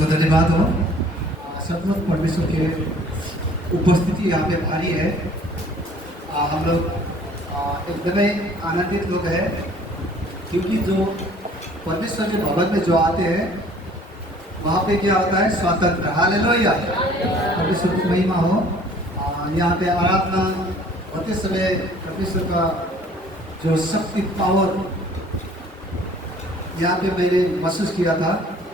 को धन्यवाद हो। सचमुच परमेश्वर के उपस्थिति यहाँ पे भारी है। हम लोग एकदम आनंदित लोग हैं, क्योंकि जो परमेश्वर के भवन में जो आते हैं वहाँ पे क्या होता है, स्वतंत्र। हालेलुया, परमेश्वर की महिमा हो। यहाँ पे आराधना होते समय परमेश्वर का जो शक्ति पावर यहाँ पे मैंने महसूस किया था।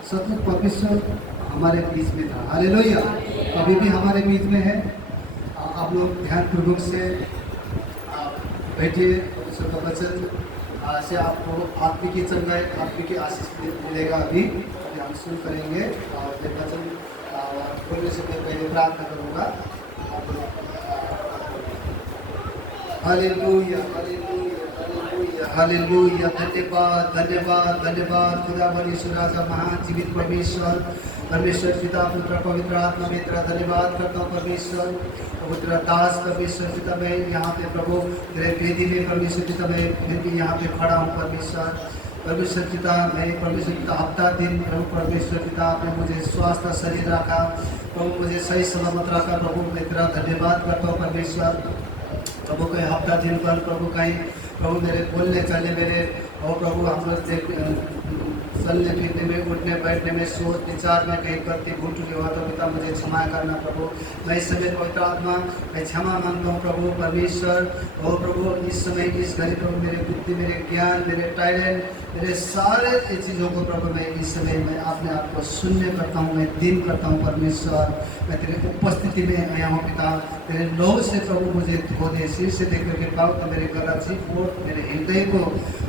सचमुच परमेश्वर हमारे बीच में था। हालेलुया, अभी भी हमारे बीच में है। आप लोग ध्यानपूर्वक से बैठिए। परमेश्वर का वचन से आपको आत्मिक चंगाई, आत्मिक आशीष मिलेगा। अभी हम शुरू करेंगे और ये वचन बोलने से पहले प्रार्थना करूँगा। Hallelujah, hallelujah, hallelujah, hallelujah. धन्यवाद, धन्यवाद, धन्यवाद खुदा परमेश्वर राजा महान जीवित परमेश्वर, परमेश्वर पिता पुत्र पवित्र आत्मा मित्र। धन्यवाद करता हूँ परमेश्वर, पवित्र दास परमेश्वर पिता। मैं यहाँ पे प्रभु तेरे वेदी में परमेश्वर पिता मैं भी यहाँ पे खड़ा हूँ परमेश्वर। परमेश्वर पिता मैं परमेश्वर पिता हफ्ता दिन प्रभु परमेश्वर पिता आपने मुझे स्वास्थ्य शरीर रखा प्रभु, मुझे सही सलामत रखा प्रभु। मैं तेरा धन्यवाद करता हूँ परमेश्वर। प्रभु कहीं हफ्ता दिन पर प्रभु कहीं प्रभु मेरे बोलने चलने मेरे और प्रभु हम लोग चलने फिरने में, उठने बैठने में, सोच विचार में कहीं करती भूल चुके हुआ तो पिता मुझे क्षमा करना प्रभु। मैं इस समय पवित्र आत्मा मैं क्षमा मांगता हूँ प्रभु परमेश्वर। और प्रभु इस समय इस घड़ी प्रभु मेरे बुद्धि, मेरे ज्ञान, मेरे टैलेंट, मेरे सारे चीज़ों को प्रभु मैं इस समय मैं अपने आप को शून्य करता हूँ, मैं दिन करता हूँ परमेश्वर। मैं तेरे उपस्थिति में आया हूँ पिता। तेरे लौ से प्रभु मुझे धो दे, सिर से देख करके पाओ तो मेरे गला जीभ और मेरे हृदय को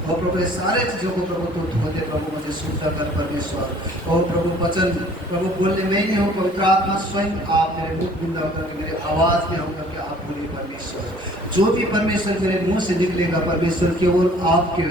और प्रभु सारे चीज़ों को प्रभु तो धो दे प्रभु, मुझे शुद्ध कर परमेश्वर। और प्रभु वचन प्रभु बोलने में नहीं हो, पवित्र आत्मा स्वयं आप मेरे मुख बिंद होकर के मेरे आवाज़ में होकर के आप बोलिए परमेश्वर। जो भी परमेश्वर मेरे मुंह से निकलेगा परमेश्वर केवल आपके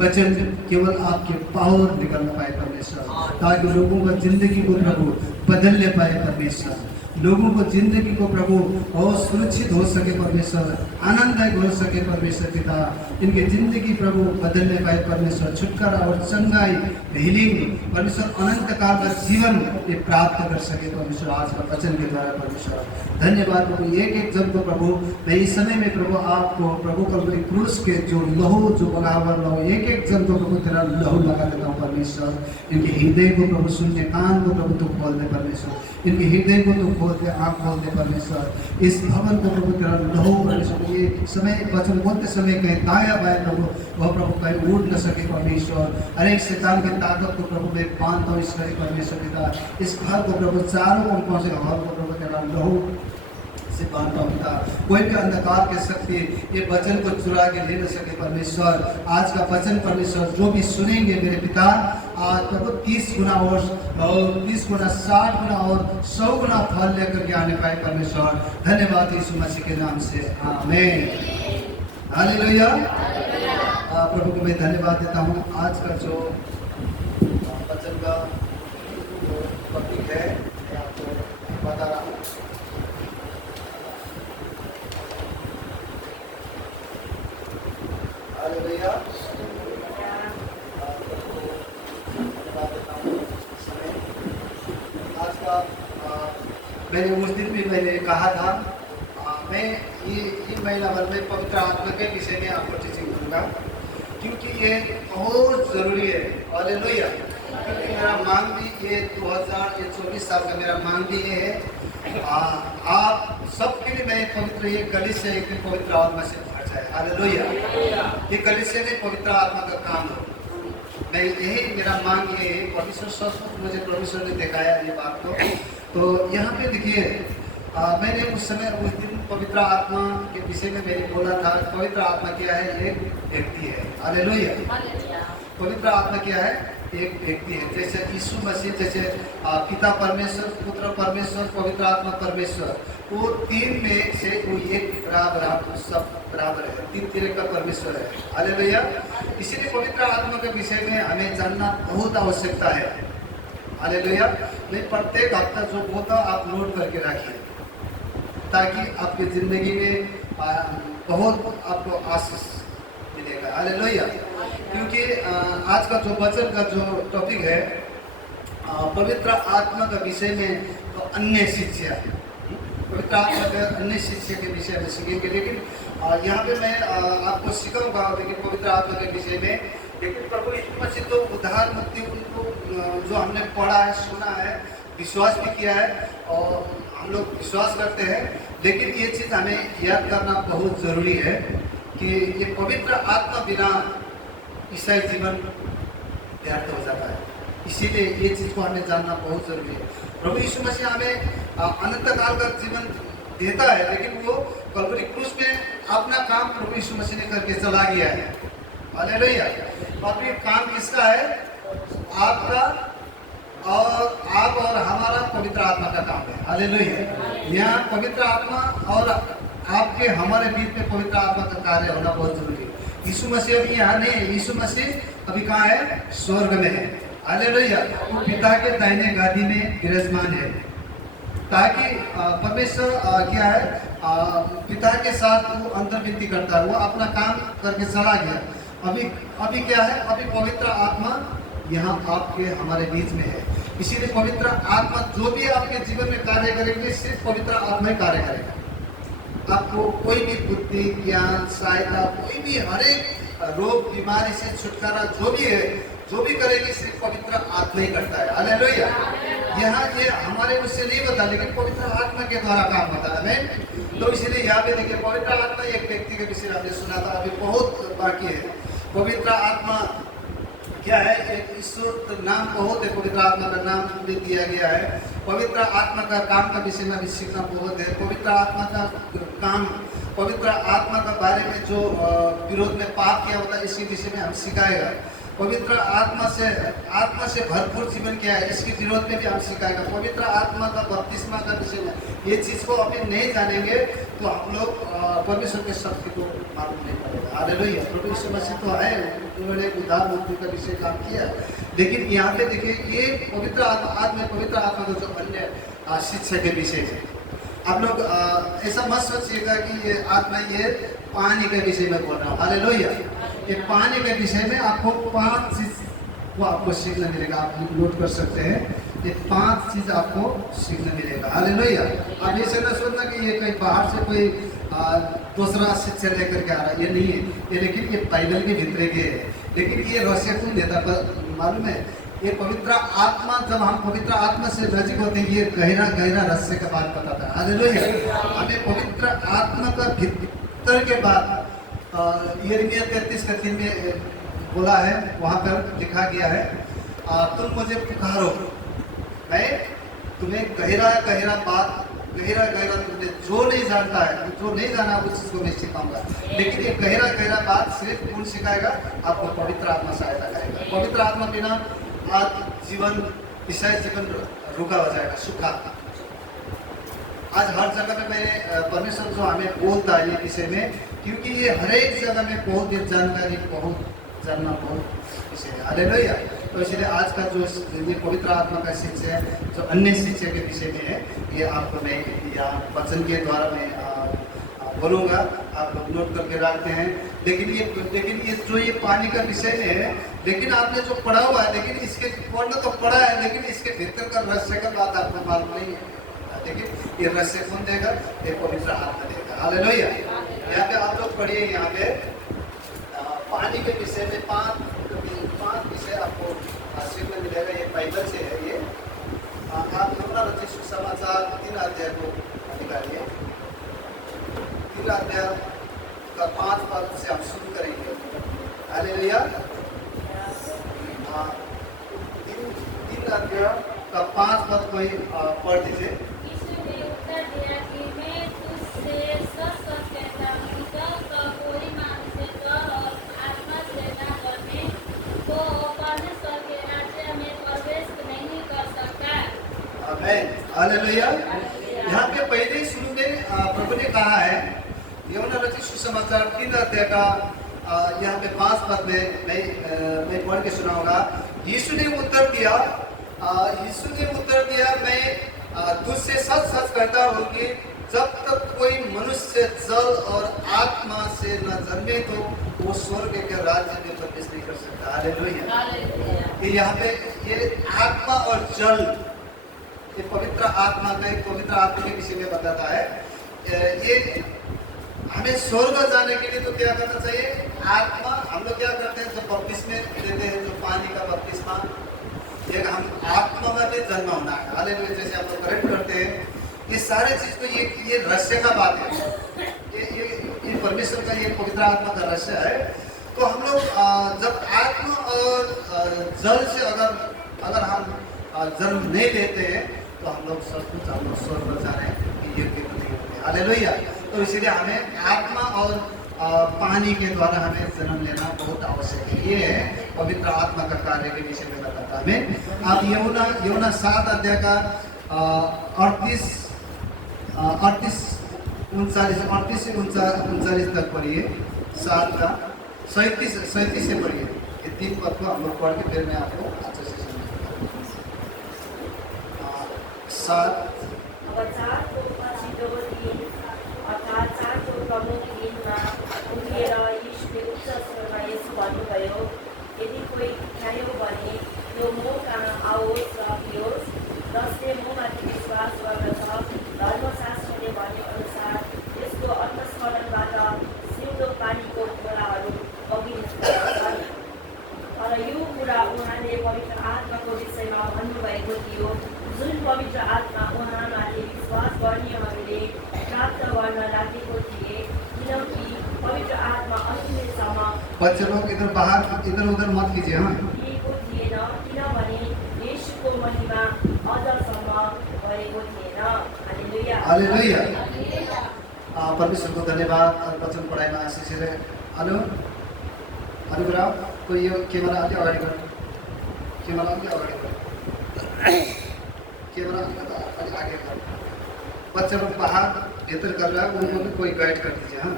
वचन, केवल आपके पावर निकल पाए परमेश्वर, ताकि लोगों का जिंदगी को प्रभु बदलने पाए परमेश्वर। लोगों को जिंदगी को प्रभु और सुरक्षित हो सके परमेश्वर, आनंददायक हो सके परमेश्वर पिता। इनकी जिंदगी प्रभु बदलने पाए परमेश्वर, छुटकारा और चंगाई, हीलिंग परमेश्वर, अनंत काल का जीवन ये प्राप्त कर सके परमेश्वर आज का वचन के द्वारा परमेश्वर। धन्यवाद प्रभु। एक एक जन को प्रभु मैं इस समय में प्रभु आपको प्रभु कलवरी क्रूस के जो लहू जो बराबर लहू, एक एक जन को प्रभु तेरा लहू लगा देता हूँ परमेश्वर। इनके हृदय को प्रभु सुनने, कान को प्रभु तू खोल दे परमेश्वर, इनके हृदय को तू खोल दे, आँख खोल दे परमेश्वर। इस भवन को प्रभु तेरा लहू परमेश्वर, ये समय वचन बोलते समय कहीं दाया बाया प्रभु वह प्रभु कहीं उठ न सके परमेश्वर। अनेक शैतान की ताकत को प्रभु मैं बांधता हूँ इस घड़ी परमेश्वर पिता। इस घर को प्रभु चारों ओर से घर को प्रभु तेरा लहू से बांधता हूँ पिता। कोई भी अंधकार की शक्ति ये वचन को चुरा के ले न सके परमेश्वर। आज का वचन परमेश्वर जो भी सुनेंगे मेरे पिता, आज प्रभु 30 गुना और 30 गुना 60 गुना और 100 गुना फल लेकर के आने पाए परमेश्वर। धन्यवाद यीशु मसीह के नाम से, आमीन। हालेलुया। प्रभु को मैं धन्यवाद देता हूँ। आज का जो वचन का टॉपिक है मैं आपको बता रहा हूँ। हालेलुया। आज का मैंने उस दिन भी मैंने कहा था मैं ये महीना भर में पवित्र आत्मा के विषय में आपको टीचिंग दूंगा, क्योंकि ये बहुत ज़रूरी है। हालेलुया। क्योंकि मेरा मांग भी ये 2024 साल का मेरा मांग भी ये है आप सबके लिए मैं पवित्र ये गली से एक दिन पवित्र आत्मा से भर जाए। हालेलुया। ये गली से नहीं पवित्र आत्मा का काम हो। मैं यही मेरा मांग ये है। परमेश्वर सचमुच मुझे परमेश्वर ने दिखाया ये बात को। तो यहाँ पे देखिए मैंने उस समय उस दिन पवित्र आत्मा के विषय में मैंने बोला था। पवित्र आत्मा क्या है? एक व्यक्ति है। हालेलुया। पवित्र आत्मा क्या है? एक व्यक्ति है। जैसे यीशु मसीह, जैसे पिता परमेश्वर, पुत्र परमेश्वर, पवित्र आत्मा परमेश्वर, वो तीन में से वो एक बराबर सब बराबर है। तीन तरह का परमेश्वर है। हालेलुया। इसीलिए पवित्र आत्मा के विषय में हमें जानना बहुत आवश्यकता है। हालेलुया। मैं प्रत्येक हफ्ता जो होता आप नोट करके रखिए, ताकि आपकी ज़िंदगी में बहुत आपको आशीष मिलेगा। हालेलुया। क्योंकि आज का जो वचन का जो टॉपिक है पवित्र आत्मा का विषय में तो अन्य शिक्षा, पवित्र आत्मा के अन्य शिक्षा के विषय में सीखेंगे। लेकिन यहाँ पे मैं आपको सिखाऊंगा, लेकिन पवित्र आत्मा के विषय में। लेकिन प्रभु यीशु मसीह तो उद्धार मुक्ति उनको जो हमने पढ़ा है, सुना है, विश्वास भी किया है और हम लोग विश्वास करते हैं। लेकिन ये चीज़ हमें याद करना बहुत ज़रूरी है कि ये पवित्र आत्मा बिना ईसाई जीवन व्यर्थ हो जाता है। इसीलिए ये चीज़ को हमें जानना बहुत ज़रूरी है। प्रभु यीशु मसीह हमें अनंत काल का जीवन देता है, लेकिन वो कलवरी क्रूस में अपना काम प्रभु यीशु मसीह ने करके चला गया है। हालेलुया। और ये काम किसका है? आपका और आप और हमारा पवित्र आत्मा का काम है। हालेलुया। यहाँ पवित्र आत्मा और आपके हमारे बीच में पवित्र आत्मा का कार्य होना बहुत जरूरी है। यीशु मसीह अभी यहाँ नहीं है, यीशु मसीह अभी कहाँ है? स्वर्ग में है। हालेलुया। वो पिता के दाहिने गादी में विराजमान है, ताकि परमेश्वर क्या है, पिता के साथ वो अंतर्विंती करता है। वो अपना काम करके चला गया। अभी क्या है? अभी पवित्र आत्मा यहाँ आपके हमारे बीच में है। इसीलिए पवित्र आत्मा जो भी आपके जीवन में कार्य करेंगे, सिर्फ पवित्र आत्मा ही कार्य करेगा। आपको कोई भी बुद्धि, ज्ञान, सहायता, कोई भी हर एक रोग बीमारी से छुटकारा जो भी है, जो भी करेगी, सिर्फ पवित्र आत्मा ही करता है। हालेलुया। यहाँ ये हमारे उससे नहीं होता, लेकिन पवित्र आत्मा के द्वारा काम होता है। हमें तो इसीलिए यहाँ पे देखिए, पवित्र आत्मा एक व्यक्ति के विषय आपने सुना था, अभी बहुत बाकी है। पवित्र आत्मा क्या है? एक ईश्वर नाम बहुत है, पवित्र आत्मा का नाम भी दिया गया है। पवित्र आत्मा का काम का विषय में भी सीखना बहुत है। पवित्र आत्मा का काम, पवित्र आत्मा का बारे में जो विरोध में पाप किया होता है, इसके विषय में हम सिखाएगा। पवित्र आत्मा से भरपूर जीवन क्या है, इसके विरोध में भी हम सिखाएगा। पवित्र आत्मा का बपतिस्मा का विषय में ये चीज़ को अभी नहीं जानेंगे तो हम लोग परमेश्वर के शक्ति को मालूम नहीं पड़ेगा। हालेलुया। प्रभु यीशु मसीह तो है, उन्होंने उद्धार मुक्ति का विषय काम किया। लेकिन यहाँ पे देखिए, ये पवित्र आत्मा का जो अन्य शिक्षा के विषय है। आप लोग ऐसा मत सोचिएगा कि ये आत्मा ये पानी के विषय में बोल रहा हूँ। हालेलुया। ये पानी के विषय में आपको 5 चीज को आपको सीखना मिलेगा। आप नोट कर सकते हैं, ये 5 चीज आपको सीखना मिलेगा। हालेलुया। आप ये से ना सोचना कि ये कहीं बाहर से कोई दूसरा शिक्षा लेकर के आ रहा है, ये नहीं है ये। लेकिन ये बाइबल के भीतर के है। लेकिन ये रहस्य कौन देता मालूम है? ये पवित्र आत्मा। जब हम पवित्र आत्मा से नजीक होते हैं, ये गहरा रहस्य का बात बताता है। हालेलुया। हमें पवित्र आत्मा का भीतर के बाद यिर्मयाह 33:3 में बोला है, वहाँ पर लिखा गया है, तुम मुझे पुकारो, मैं तुम्हें गहरा बात, गहरा तुमने जो नहीं जानता है, जो नहीं जाना उस चीज़ को मैं सिखाऊंगा। लेकिन ये गहरा बात सिर्फ कौन सिखाएगा? आपको पवित्र आत्मा सहायता करेगा। पवित्र आत्मा बिना आज जीवन, ईसाई जीवन रुका हो जाएगा, सूखा। आज हर जगह में मैंने परमेश्वर जो हमें बोलता है ये विषय में, क्योंकि ये हर एक जगह में बहुत जानकारी, बहुत जानना बहुत विषय है। हालेलुया। तो इसलिए आज का जो ये पवित्र आत्मा का शिक्षा है, जो अन्य शिक्षा के विषय में है, ये आपको मैं यहाँ वचन के द्वारा मैं बोलूँगा। आप लोग नोट करके रखते हैं। लेकिन ये जो ये पानी का विषय है, लेकिन आपने जो पढ़ा हुआ है, लेकिन इसके पढ़ना तो पढ़ा है, लेकिन इसके भीतर का रहस्य का बात आपको मालूम नहीं है। लेकिन ये रहस्य कौन देगा? ये पवित्र आत्मा देगा। हालेलुया। यहाँ पे आप लोग पढ़िए, यहाँ पे पानी के विषय में 5 विषय आपको सीखने मिलेगा। ये बाइबल से है। ये आप यूहन्ना रचित सुसमाचार 3 अध्याय को निकालिए। 3 अध्याय का 5 पद से हम शुरू करेंगे। हालेलुया। 3 अध्याय का 5 पद कोई पढ़ दीजिए। हालेलुया। यहाँ पे पहले ही शुरू में प्रभु ने कहा है, यूहन्ना रचित सुसमाचार 3 अध्याय का यहाँ पे 5 पद में मैं पढ़ के सुनाऊंगा। यीशु ने उत्तर दिया, मैं तुझसे सच कहता हूँ कि जब तक कोई मनुष्य जल और आत्मा से न जन्मे तो वो स्वर्ग के राज्य में प्रवेश नहीं कर सकता। हालेलुया। यहाँ पे ये आत्मा और जल, ये पवित्र आत्मा का, एक पवित्र आत्मा के विषय में बताता है। ये हमें स्वर्ग जाने के लिए तो क्या करना चाहिए? आत्मा। हम लोग क्या करते हैं, जो बपतिस्मा देते हैं, जो पानी का बपतिस्मा, एक हम आत्मा में भी जन्म होना है। हालेलुया। जैसे आप लोग करेक्ट करते हैं, ये सारे चीज को ये रहस्य का बात है। ये परमेश्वर का, ये पवित्र आत्मा का रहस्य है। तो हम लोग जब आत्मा और जल से अगर हम जन्म नहीं लेते हैं तो हम लोग सचमुच हम लोग स्वर्ग जाने की योग्य नहीं होते। हालेलुया। तो इसीलिए हमें आत्मा और पानी के द्वारा हमें जन्म लेना बहुत आवश्यक है। ये है पवित्र आत्मा का कार्य के विषय में बताता हमें। आप यूहन्ना 7 अध्याय का 38 से 39 तक पढ़िए। 7 का 37 से पढ़िए। ये 3 पद को हम लोग पढ़ के फिर मैं आपको अच्छे से समझाऊंगा। 7 प्रमुख दिनमा उभिएर यीशुले उच्च स्वरमा यसो भन्नुभयो, यदि कोही खायो भने यो म कहाँ आओस् र पियोस्। जसले ममाथि विश्वास गर्दछ, धर्मशास्त्रले भने अनुसार यसको अन्तस्करणबाट सिउँदो पानीको खोलाहरू बगिन्छन्। तर यो कुरा उहाँले पवित्र आत्माको विषयमा भन्नुभएको थियो, जुन पवित्र आत्मा उहाँमाथि विश्वास गर्नेहरूले प्राप्त गर्न लागेको थिए, किनकि पवित्र आत्मा अन्तिमसम्म बच्चे लोग इधर उधर मत कीजिए। हाँ, दिएको थिएन, किनभने यीशुको महिमा अझसम्म भएको थिएन। हालेलुया। हालेलुया। परमेश्वर को धन्यवाद। और वचन पढाइमा आशिष रहे। अनुग्रह कोई यो क्यामेरा अलि अगाडि गर्नु, क्यामेरा अलि अगाडि गर्नु, क्यामेरा अलि आगे गर्नु। बच्चे लोग बाहर भीतर कर रहा है, उनको भी कोई गाइड कर दीजिए। हाँ,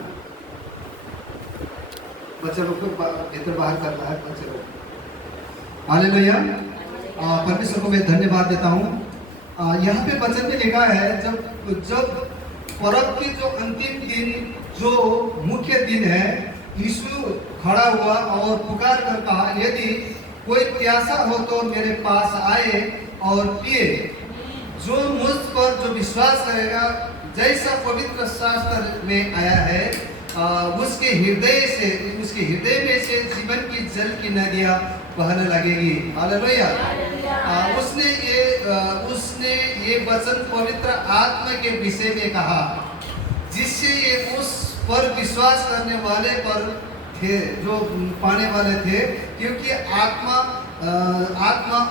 बच्चे लोग को भीतर बाहर कर रहा है बच्चे लोग। हालेलुया। परमेश्वर को मैं धन्यवाद देता हूँ। यहाँ पे वचन में लिखा है, जब पर्व की जो अंतिम दिन, जो मुख्य दिन है, यीशु खड़ा हुआ और पुकार कर कहा, यदि कोई प्यासा हो तो मेरे पास आए और पिए। जो मुझ पर जो विश्वास करेगा, जैसा पवित्र शास्त्र में आया है, उसके हृदय में से जीवन की जल की नदियां बहने लगेगी। हालेलुया। उसने ये वचन पवित्र आत्मा के विषय में कहा, जिससे ये उस पर विश्वास करने वाले पर थे जो पाने वाले थे, क्योंकि आत्मा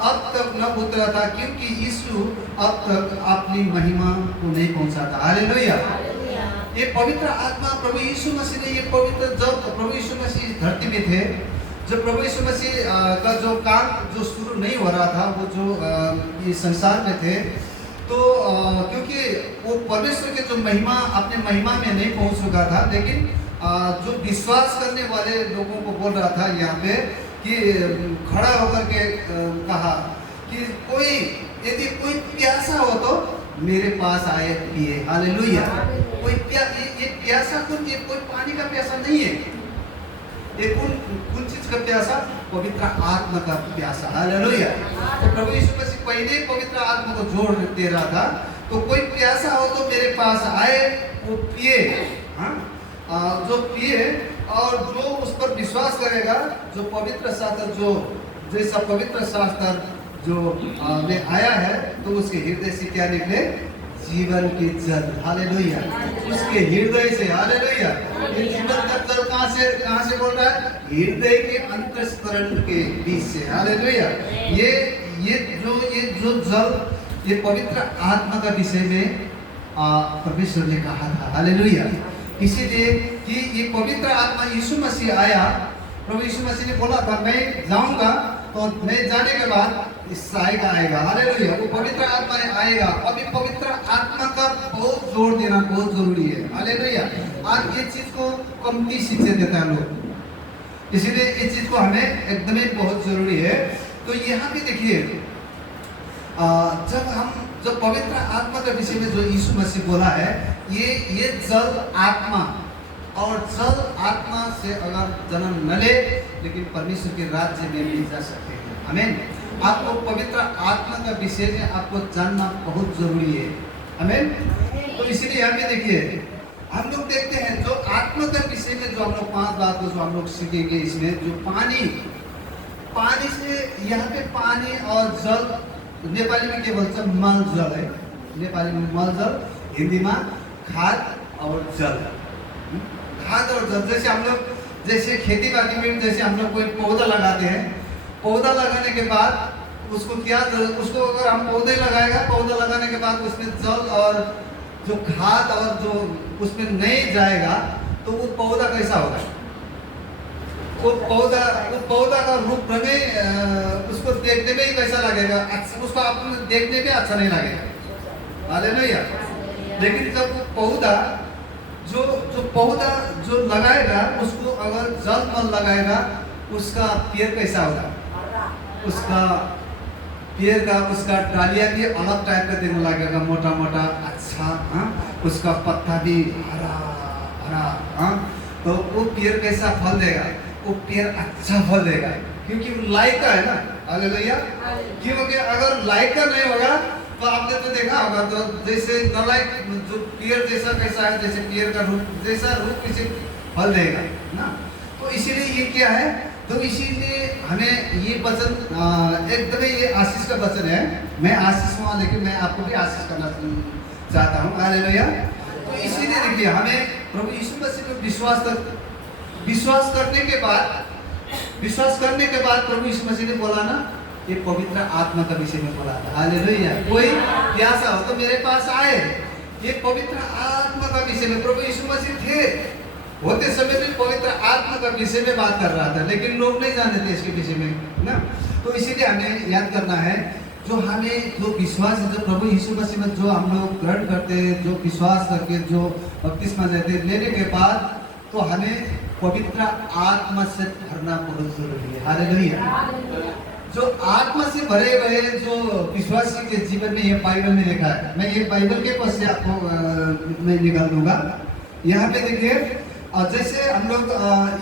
अब तक न उतरा था, क्योंकि यीशु अब तक अपनी महिमा को नहीं पहुंचा था। हालेलुया। ये पवित्र आत्मा प्रभु यीशु मसीह ने, ये पवित्र, जब प्रभु यीशु मसीह धरती में थे, जब प्रभु यीशु मसीह का जो काम जो शुरू नहीं हो रहा था, वो जो ये संसार में थे, तो क्योंकि वो परमेश्वर के जो महिमा, अपने महिमा में नहीं पहुंच चुका था, लेकिन जो विश्वास करने वाले लोगों को बोल रहा था यहाँ पे कि खड़ा होकर के कहा कि यदि कोई प्यासा हो तो मेरे पास आए पिए। हालेलुया। ये प्यासा ये कोई पानी का प्यासा नहीं है। ये कौन चीज का प्यासा? पवित्र आत्मा का प्यासा। हालेलुया। तो प्रभु यीशु मसीह पहले पवित्र आत्मा को जोड़ दे रहा था, तो कोई प्यासा हो तो मेरे पास आए, वो पिए। हाँ, जो पिए और जो उस पर विश्वास करेगा, जो पवित्र शास्त्र, जो जैसा पवित्र शास्त्र जो में आया है, तो उसके हृदय से क्या निकले? जीवन की जल। हालेलुया। उसके हृदय से। हालेलुया। ये जीवन का जल कहाँ से बोल रहा है? हृदय के अंतःस्करण के बीच से। हालेलुया। ये जो जल, ये पवित्र आत्मा का विषय में परमेश्वर ने कहा था। हालेलुया। इसीलिए कि ये पवित्र आत्मा यीशु मसीह आया, प्रभु यीशु मसीह ने बोला था, मैं जाऊंगा तो मैं जाने के बाद इस सहायक आएगा। हालेलुया। वो पवित्र आत्मा आएगा। अभी पवित्र आत्मा का बहुत जोर देना बहुत जरूरी है। हालेलुया। आज ये चीज को कमती शिक्षा देता है लोग, इसीलिए इस चीज को हमें एकदम बहुत जरूरी है। तो यहाँ पे देखिए, जब पवित्र आत्मा के विषय में जो यीशु मसीह बोला है, ये जल आत्मा, और जल आत्मा से अगर जन्म न ले, लेकिन परमेश्वर के राज्य में भी जा सकते हैं। आमीन। आपको पवित्र आत्मा का विषय में आपको जानना बहुत जरूरी है। आमीन। तो इसीलिए यहाँ पे देखिए हम लोग देखते हैं जो आत्मा का विषय में जो हम लोग 5 बात जो हम लोग सीखेंगे इसमें, जो पानी से यहाँ पे पानी और जल, नेपाली में क्या बोलते हैं मल जल है, नेपाली में मल जल, हिंदी में खाद और जल। खाद और जल जैसे हम लोग जैसे खेती बाड़ी में जैसे हम लोग कोई पौधा लगाते हैं, पौधा लगाने के बाद उसको उसको अगर हम पौधे लगाएगा, पौधा लगाने के बाद उसमें जल और जो खाद और जो उसमें नहीं जाएगा तो वो पौधा कैसा होगा? वो पौधा का रूप में उसको देखने में ही कैसा लगेगा? अच्छा, उसको आपको देखने में अच्छा नहीं लगेगा। हालेलुया। लेकिन जब वो पौधा जो लगाएगा उसको अगर जल मल लगाएगा, उसका पेड़ कैसा होगा? उसका पेड़ का उसका डालिया भी अलग टाइप का देखने लगेगा, मोटा मोटा अच्छा। हाँ, उसका पत्ता भी हरा हरा। हाँ, तो वो पेड़ कैसा फल देगा? वो पेड़ अच्छा फल देगा क्योंकि वो लायका है ना। हालेलुया। क्योंकि अगर लायका नहीं होगा तो आपने तो देखा होगा, तो जैसे नलायक जो पेड़ जैसा कैसा है, जैसे पेड़ का रूप जैसा रूप इसे फल देगा ना। तो इसीलिए ये क्या है, तो इसीलिए हमें ये वचन एकदम ये आशीष का वचन है। मैं आशीष हुआ लेकिन मैं आपको भी आशीष करना चाहता हूँ। हालेलुया। तो इसीलिए देखिए हमें प्रभु यीशु मसीह पर विश्वास करने के बाद प्रभु यीशु मसीह ने बोला ना, ये पवित्र आत्मा का विषय में बोला था। हालेलुया। कोई प्यासा हो तो मेरे पास आए। ये पवित्र आत्मा का विषय में प्रभु यीशु मसीह थे, होते समय भी पवित्र आत्मा का विषय में बात कर रहा था, लेकिन लोग नहीं जानते थे इसके विषय में ना। तो इसीलिए हमें याद करना है, जो हमें जो विश्वास है, जो प्रभु यीशु मसीह में जो हम लोग ग्रहण करते हैं, जो विश्वास करके जो बपतिस्मा लेने के बाद, तो हमें पवित्र आत्मा से भरना बहुत जरूरी है। हालेलुया। जो आत्मा से भरे हुए जो विश्वासी के जीवन में, ये बाइबल में लिखा है। मैं ये बाइबल के पास से आपको मैं निकाल दूंगा। यहाँ पे देखिए, जैसे हम लोग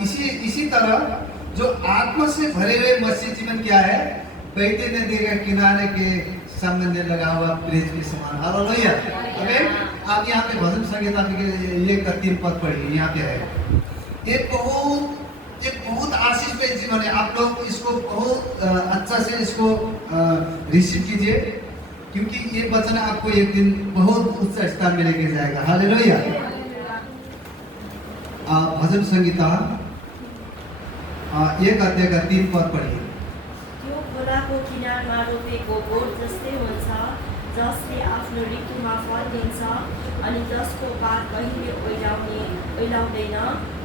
इसी तरह जो आत्मा से भरे हुए मसीह जीवन क्या है, बहते नदी के किनारे के सामने लगा हुआ ब्रिज के समान। हालेलुया। आमीन। आप यहाँ पे भजन संगीता ये 3 पद पढ़िए, यहाँ पे है। ये बहुत आशीष पे जीवन है। आप लोग इसको बहुत अच्छा से इसको रिसीव कीजिए, क्योंकि ये वचन आपको एक दिन बहुत उच्च स्थान में लेके जाएगा। हालेलुया। भजन संगीता 1 अध्याय का 3 पद पढ़िए। त्यो खोलाको किनारमा रोपेको बोट जस्तै हुन्छ, जसले आफ्नो ऋतुमा फल दिन्छ अनि जसको पात कहिले ओइलाउँदैन,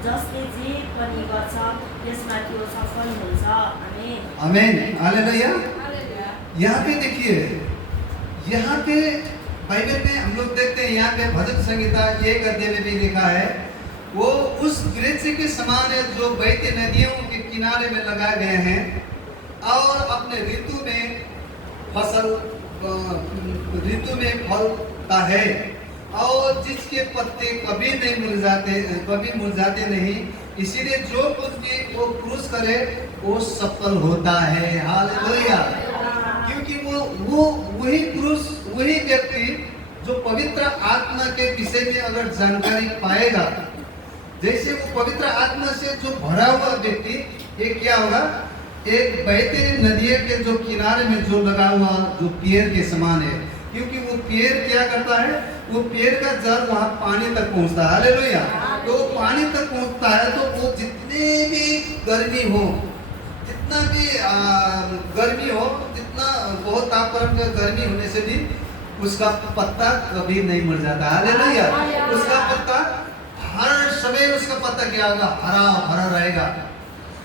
जसले जे पनि गर्छ त्यसमा त्यो सफल हुन्छ। आमेन। आमेन। हालेलुया। यहाँ पे देखिए, यहाँ पे बाइबल में हम लोग देखते हैं, यहाँ पे भजन संगीता 1 अध्याय में भी लिखा है, वो उस वृक्ष के समान है जो बहती नदियों के किनारे में लगाए गए हैं और अपने ऋतु में फलता है और जिसके पत्ते कभी मुरझाते नहीं। इसीलिए जो कुछ भी वो क्रूस करे वो सफल होता है। हालेलुया। क्योंकि वो वही व्यक्ति जो पवित्र आत्मा के विषय में अगर जानकारी पाएगा, जैसे वो पवित्र आत्मा से जो भरा हुआ व्यक्ति, ये क्या होगा, एक बहते नदियों के जो किनारे में जो लगा हुआ जो पेड़ के समान है। क्योंकि वो पेड़ क्या करता है, वो पेड़ का जड़ वहाँ पानी तक पहुँचता है। हालेलुया। तो पानी तक पहुँचता है तो वो जितने भी गर्मी हो, जितना भी गर्मी हो, जितना बहुत तापमान का गर्मी होने से भी उसका पत्ता कभी नहीं मर जाता। हालेलुया। उसका पत्ता हर समय, उसका पत्ता क्या होगा, हरा भरा रहेगा,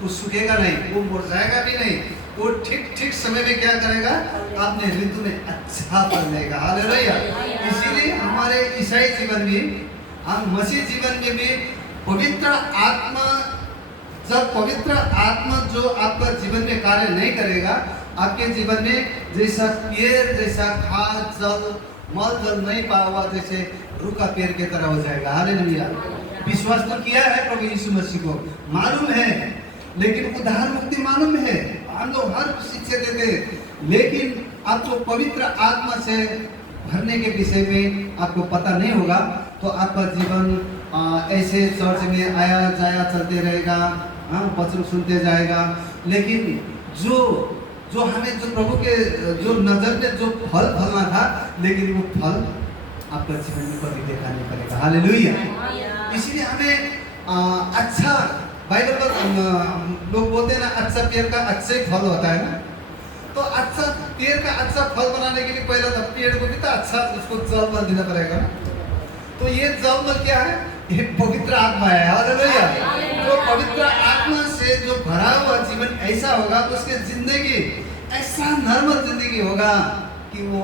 वो सूखेगा नहीं, वो मुरझाएगा भी नहीं। वो ठीक समय में क्या करेगा, अपने ऋतु में अच्छा फल देगा। हालेलुया। इसीलिए हमारे ईसाई जीवन में, हम मसीह जीवन में भी पवित्र आत्मा, जब पवित्र आत्मा जो आपका जीवन में कार्य नहीं करेगा, आपके जीवन में जैसा पेड़, जैसा खाद, जल, मल जल नहीं पाया हुआ, जैसे रूखा पेड़ की तरह हो जाएगा। हालेलुया। विश्वास तो किया है प्रभु यीशु मसीह को, मालूम है, लेकिन उद्धार मुक्ति मालूम है, हम लोग हर शिक्षा देते लेकिन आपको पवित्र आत्मा से भरने के विषय में आपको पता नहीं होगा तो आपका जीवन ऐसे चर्च में आया जाया चलते रहेगा, वचन सुनते जाएगा, लेकिन जो जो हमें जो प्रभु के जो नजर में जो फल फलना था, लेकिन वो फल आपका जीवन में कभी देखा नहीं पड़ेगा। हालेलुया। इसलिए हमें अच्छा, बाइबल पर लोग बोलते हैं ना, अच्छा पेड़ का अच्छा ही फल होता है ना। तो अच्छा पेड़ का अच्छा फल बनाने के लिए पहले तो पेड़ को भी तो अच्छा उसको जल मल देना पड़ेगा ना। तो ये जल मल क्या है? ये पवित्र आत्मा है। हालेलुया। जो पवित्र आत्मा से जो भरा हुआ जीवन ऐसा होगा, उसके जिंदगी ऐसा नॉर्मल जिंदगी होगा कि वो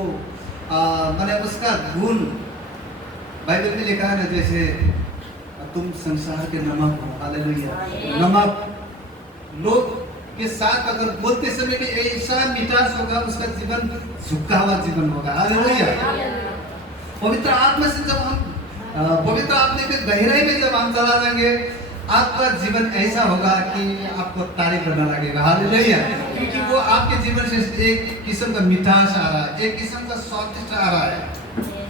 माने उसका गुण, बाइबल में लिखा है ना, जैसे तुम संसार के नमक हो। हालेलुया। नमक लोग के साथ अगर बोलते समय भी ऐसा मिठास होगा, उसका जीवन झुका हुआ जीवन होगा। हालेलुया। पवित्र आत्मा से जब हम पवित्र आत्मा के गहराई में जब हम चला जाएंगे, आपका जीवन ऐसा होगा कि आपको तारीफ करना लगेगा। हालेलुया। क्योंकि वो आपके जीवन से एक किस्म का मिठास आ रहा है, एक किस्म का स्वादिष्ट आ रहा है।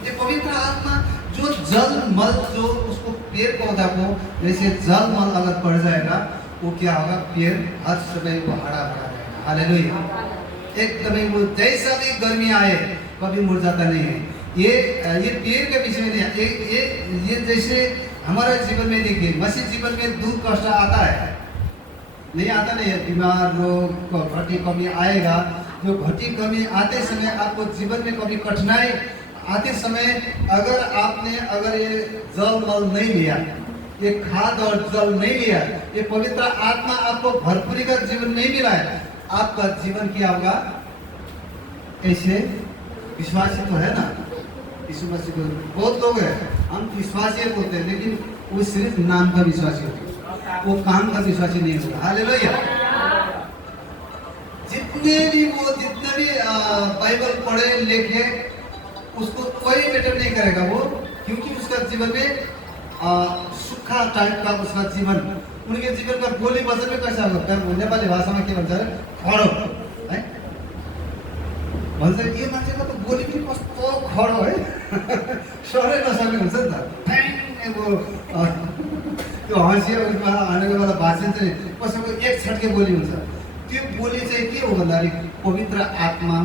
ये पवित्र आत्मा जो जल मल, जो उसको पेड़ पौधा को जैसे जल मल अगर पड़ जाएगा, वो क्या होगा? पेड़ हर समय वो हरा भरा रहेगा। हालेलुया। एकदम वो जैसा भी गर्मी आए कभी मुरझाता नहीं है। ये पेड़ के विषय में नहीं, ये जैसे हमारे जीवन में देखिए, मसीह जीवन में दुख कष्ट आता है, नहीं आता नहीं है, बीमार रोग घटी कमी आएगा। जो घटी कमी आते समय आपको जीवन में कभी कठिनाई आते समय अगर ये जल मल नहीं लिया, ये खाद और जल नहीं लिया, ये पवित्र आत्मा आपको भरपूरी का जीवन नहीं मिला है, आपका जीवन क्या होगा? ऐसे विश्वासी तो है ना, यीशु मसीह को बहुत लोग हैं, हम विश्वासी बोलते हैं, लेकिन वो सिर्फ नाम का विश्वासी होते हैं, वो काम का विश्वासी नहीं होता। हालेलुया। जितने भी बाइबल पढ़े लिखे, उसको कोई मैटर नहीं करेगा वो, क्योंकि उसका जीवन में सुखा टाइप का उसका जीवन, उनके जीवन का बोली वचन में कैसा होता है? नेपाली भाषा में के भन्छ खडो है भन्छ, यो मान्छेको त बोली पनि कस्तो खडो है, सरै नसक्ने हुन्छ नि त। त्यो हँसिएको हानेको बेला भाषण चाहिँ कसैको एक छटके बोली हुन्छ। त्यो बोली चाहिँ के हो भन्दाखेरि पवित्र आत्मा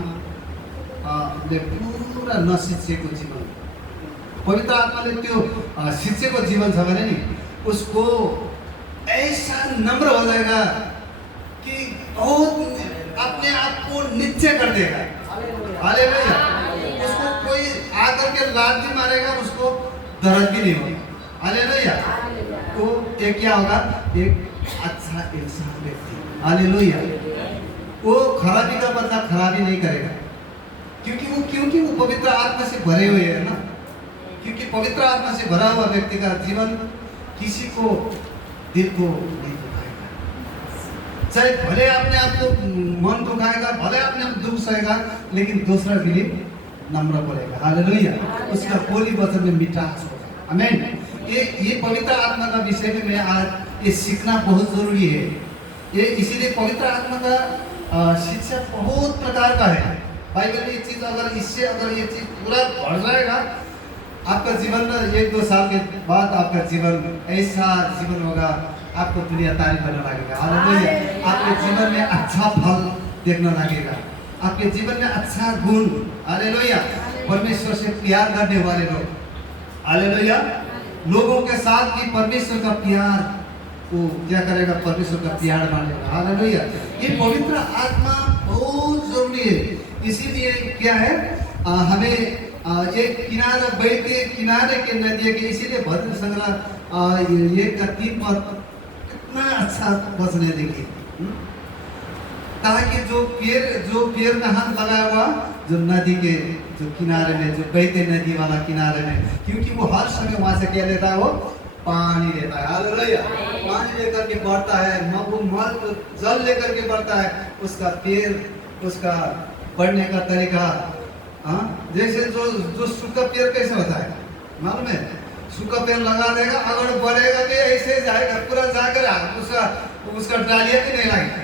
ले पुरा नशिक्षेको जीवन, पवित्र आत्माले त्यो शिक्षेको जीवन छ भने नि, उसको ऐसा नम्र हो जाएगा कि बहुत अपने आप को नीचे कर देगा। हालेलुया। उसको कोई आकर के लात भी मारेगा, उसको दर्द भी नहीं होगा। हालेलुया। तो एक क्या होगा? एक अच्छा इंसान व्यक्ति। हालेलुया। वो खराबी का बदला खराबी नहीं करेगा, क्योंकि वो पवित्र आत्मा से भरे हुए है ना। क्योंकि पवित्र आत्मा से भरा हुआ व्यक्ति का जीवन किसी को दिल को नहीं दुखाएगा, चाहे भले अपने आप को मन दुखाएगा, भले अपने आप दुख सहेगा, लेकिन दूसरा के लिए नम्र बोलेगा। हालेलुया। उसका बोली वचन में मिठास होगा। आमीन। ये पवित्र आत्मा का विषय में मैं आज ये सीखना बहुत जरूरी है। ये इसीलिए पवित्र आत्मा का शिक्षा बहुत प्रकार का है। बाइबल में ये चीज अगर ये चीज पूरा बढ़ जाएगा, आपका जीवन में 1-2 साल के बाद आपका जीवन ऐसा जीवन होगा, आपको दुनिया तारीफ करने लगेगा। हालेलुया। आपके जीवन में अच्छा फल देखने लगेगा, आपके जीवन में अच्छा गुण। हालेलुया। परमेश्वर से प्यार करने वाले लोग, हालेलुया, लोगों के साथ भी परमेश्वर का प्यार वो क्या करेगा? परमेश्वर का प्यार मानेगा। हालेलुया। ये पवित्र आत्मा बहुत जरूरी है। इसीलिए क्या है, हमें एक किनारा बैठे किनारे के नदी के, इसीलिए भजन संग्रह ये का 3 पद कितना अच्छा वचन है। देखिए, ताकि जो पेड़ में हाथ लगाया हुआ, जो नदी के जो किनारे में, जो बहते नदी वाला किनारे में, क्योंकि वो हर समय वहां से क्या लेता है? वो पानी लेता है। हालेलुया। पानी लेकर के बढ़ता है, मल जल लेकर के बढ़ता है। उसका पेड़, उसका बढ़ने का तरीका, जैसे जो सूखा पेड़ कैसे होता है मालूम है? सूखा पेड़ लगा देगा, अगर बढ़ेगा भी ऐसे जाएगा, पूरा जाकर उसका डालिया भी नहीं लगेगा।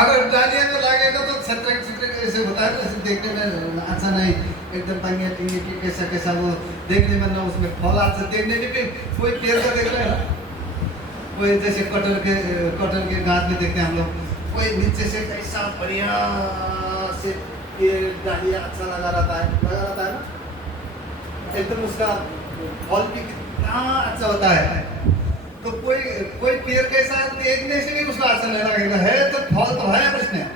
अगर डालिया तो लगेगा तो छत्रक छत्रक ऐसे होता है, ऐसे देखने में अच्छा नहीं, एकदम टांगे टींगे की कैसा कैसा वो देखने में ना, उसमें फल अच्छा देखने में भी कोई पेड़ का देख रहे हैं, कोई जैसे कटहल के गाछ में देखते हैं हम लोग, कोई नीचे से कैसा बढ़िया से ये डालिया अच्छा लगा रहता है ना, एकदम उसका फल भी कितना अच्छा होता है। तो कोई पेड़ कैसा देखने से भी उसका अच्छा नहीं लगेगा, है तो फल तो है उसमें,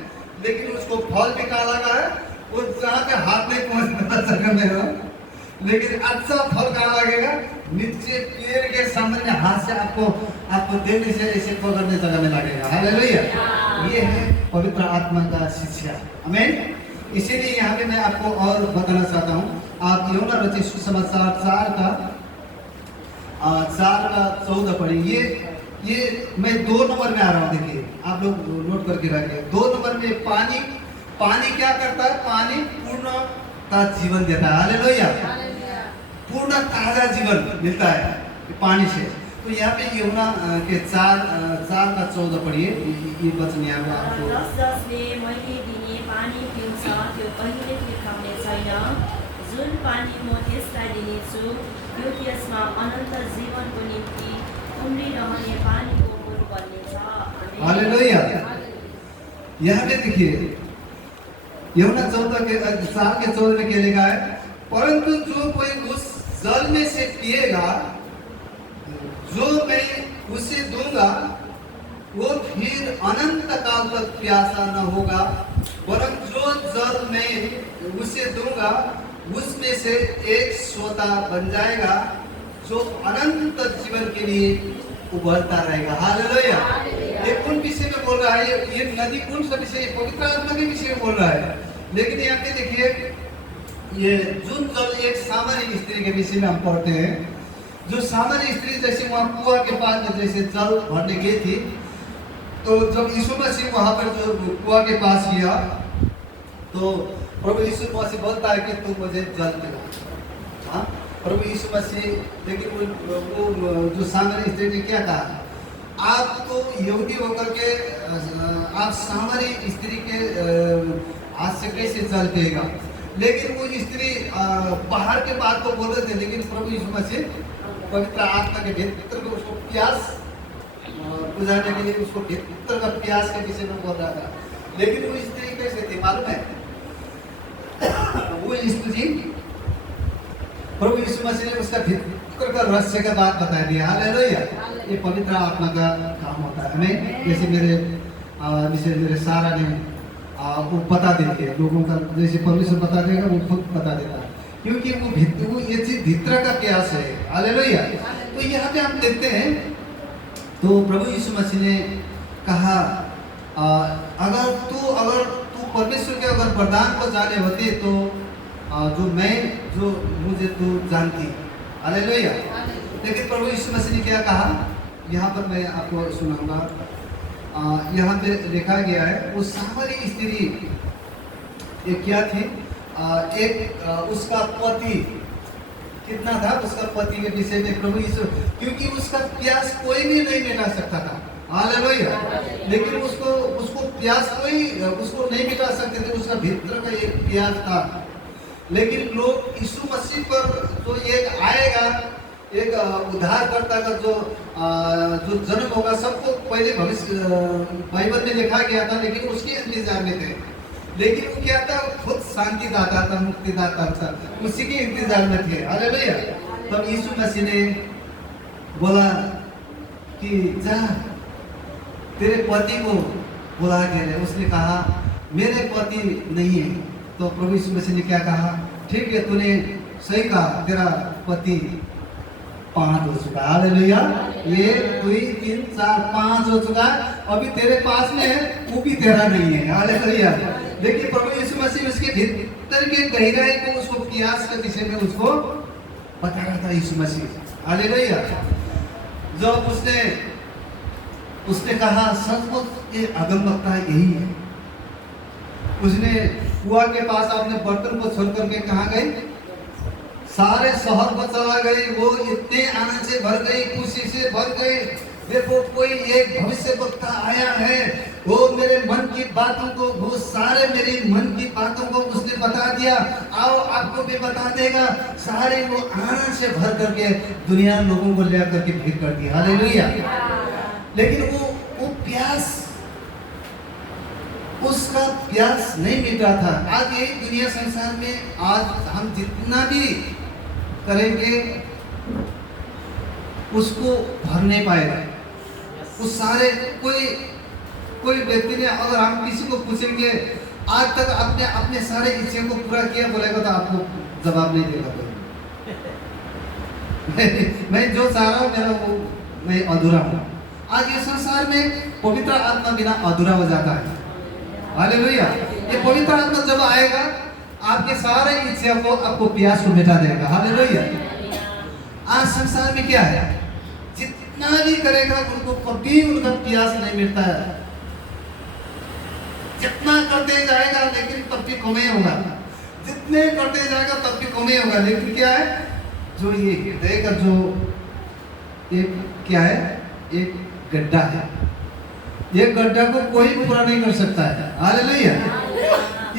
लेकिन उसको फल भी कहाँ लगा है, वो जहाँ पे हाथ नहीं पहुँच सकने हो, लेकिन अच्छा फल कहाँ लगेगा, नीचे पेड़ के सामने हाथ से आपको देखने से ऐसे पकड़ने जगह में लगेगा। हालेलुया। ये है पवित्र आत्मा का शिक्षा। आमीन। इसीलिए यहाँ पे मैं आपको और बताना चाहता हूँ, आप यूहन्ना रचित सुसमाचार 4:14 पढ़े। ये मैं 2 नंबर में आ रहा हूँ, देखिए आप लोग नोट करके रखिए। 2 नंबर में पानी क्या करता है, पानी पूर्णता जीवन देता है। हालेलुया। पूर्ण ताजा जीवन मिलता है पानी से। तो यहाँ पे यूहन्ना के 4:14 पढ़िए, ये वचन यहाँ पे आपको। जसले मैले दिने पानी पिउँछ त्यो कहिले बिर्खाउने छैन, जुन पानी म त्यसलाई दिनेछु त्यो त्यसमा अनन्त जीवनको निम्ति उम्रिरहने पानीको मूल बन्नेछ। आमेन। हालेलुया। यहाँ पे देखिए यूहन्ना 4:14 में क्या लिखा है, परंतु जो कोई उस जल में से पिएगा जो मैं उसे दूंगा, वो फिर अनंत काल तक प्यासा न होगा, वरन जो जल मैं उसे दूंगा उसमें से एक सोता बन जाएगा जो अनंत जीवन के लिए उभरता रहेगा। हालेलुया। ये कौन विषय में बोल रहा है, ये नदी कौन सा विषय, पवित्र आत्मा के विषय में बोल रहा है। लेकिन यहाँ पे देखिए, ये जुन जल एक सामान्य स्त्री के विषय में हम पढ़ते हैं। जो सामान्य स्त्री जैसे वहाँ कुआं के पास में जैसे जल भरने गई थी, तो जब यीशु मसीह वहाँ पर जो कुआं के पास गया, तो प्रभु यीशु मसीह बोलता है कि तू मुझे जल पिला। हाँ, प्रभु यीशु मसीह, लेकिन वो जो सामान्य स्त्री ने क्या कहा, आप तो यहूदी होकर के आप सामान्य स्त्री के हाथ से कैसे जल पिएगा। लेकिन वो स्त्री बाहर के बात को बोल रहे थे, लेकिन प्रभु यीशु मसीह पवित्र आत्मा के भीतर को उसको प्यास बुझाने के लिए उसको भीतर का प्यास के विषय में बोल रहा था। लेकिन वो स्त्री कैसे थी मालूम है, वो स्त्री प्रभु यीशु मसीह ने उसका भीतर का रहस्य का बात बता दिया। हालेलुया। ये पवित्र आत्मा का काम होता है हमें, जैसे मेरे सारा ने वो बता देते हैं लोगों का, जैसे परमेश्वर बता देगा वो खुद बता देता है, क्योंकि वो ये चीज भीतर का प्यास है। हालेलुया। तो यहाँ पे हम देखते हैं, तो प्रभु यीशु मसीह ने कहा, अगर तू परमेश्वर के अगर वरदान को जाने होते तो जो मुझे तू जानती। हालेलुया। लेकिन प्रभु यीशु मसीह ने क्या कहा, यहाँ पर मैं आपको सुनाऊंगा। यहाँ पे लिखा गया है, वो सामान्य स्त्री ये क्या थी, उसका पति कितना था, उसका पति के विषय में प्रभु यीशु, क्योंकि उसका प्यास कोई भी नहीं मिटा सकता था। हालेलुया। लेकिन उसको प्यास कोई उसको नहीं मिटा सकते थे, उसका भीतर का एक प्यास था। लेकिन लोग यीशु मसीह पर जो एक आएगा, एक उद्धारकर्ता का जो जन्म होगा, सबको पहले भविष्य बाइबल में लिखा गया था, लेकिन उसके इंतजार में थे। लेकिन वो क्या था, खुद शांति दाता था, मुक्ति दाता था, उसी के इंतजार में थे। हालेलुया। तब यीशु मसीह ने बोला कि जा तेरे पति को बुला के ले। उसने कहा मेरे पति नहीं है। तो प्रभु यीशु मसीह ने क्या कहा, ठीक है तूने सही कहा, तेरा पति 5 हो चुका। हालेलुया। 1 2 3 4 5 हो चुका, अभी तेरे पास में है, वो भी तेरा नहीं है। हालेलुया। देखिए प्रभु यीशु मसीह उसके भीतर के गहराई को, उसको प्यास के विषय में उसको बता रहा था यीशु मसीह। हालेलुया। जब उसने कहा सचमुच ये अगमवक्ता यही है, उसने कुआं के पास अपने बर्तन को छोड़ करके कहाँ गई, सारे शहर को चला गई। वो इतने आनंद से भर गई, खुशी से भर गई। देखो कोई एक भविष्य वक्ता आया है, वो मेरे मन की बातों को, वो सारे मेरी मन की बातों को उसने बता दिया। आओ आपको भी बता देगा। सारे वो आनंद से भर करके दुनिया लोगों को ले करके भीड़ कर दी। हालेलुया। लेकिन वो प्यास, उसका प्यास नहीं मिट रहा था। आज ये दुनिया संसार में आज हम जितना भी करेंगे उसको भर नहीं पाएगा। उस सारे कोई व्यक्ति ने, अगर हम किसी को पूछेंगे आज तक अपने अपने सारे इच्छा को पूरा किया बोलेगा तो आपको जवाब नहीं देगा कोई। मैं जो चाह रहा हूँ मेरा वो मैं अधूरा हूँ। आज ये संसार में पवित्र आत्मा बिना अधूरा हो जाता है। हालेलुया। ये पवित्र आत्मा जब आएगा आपके सारे इच्छा को, आपको प्यास को मिटा देगा। हालेलुया। आज संसार में क्या है, जितना भी करेगा उनको कभी उनका प्यास नहीं मिटता है। जितना करते जाएगा लेकिन तब भी कम ही होगा, जितने करते जाएगा तब भी कम ही होगा। लेकिन क्या है, जो ये हृदय का जो एक क्या है, एक गड्ढा है, ये गड्ढा को कोई पूरा नहीं कर सकता है। हालेलुया।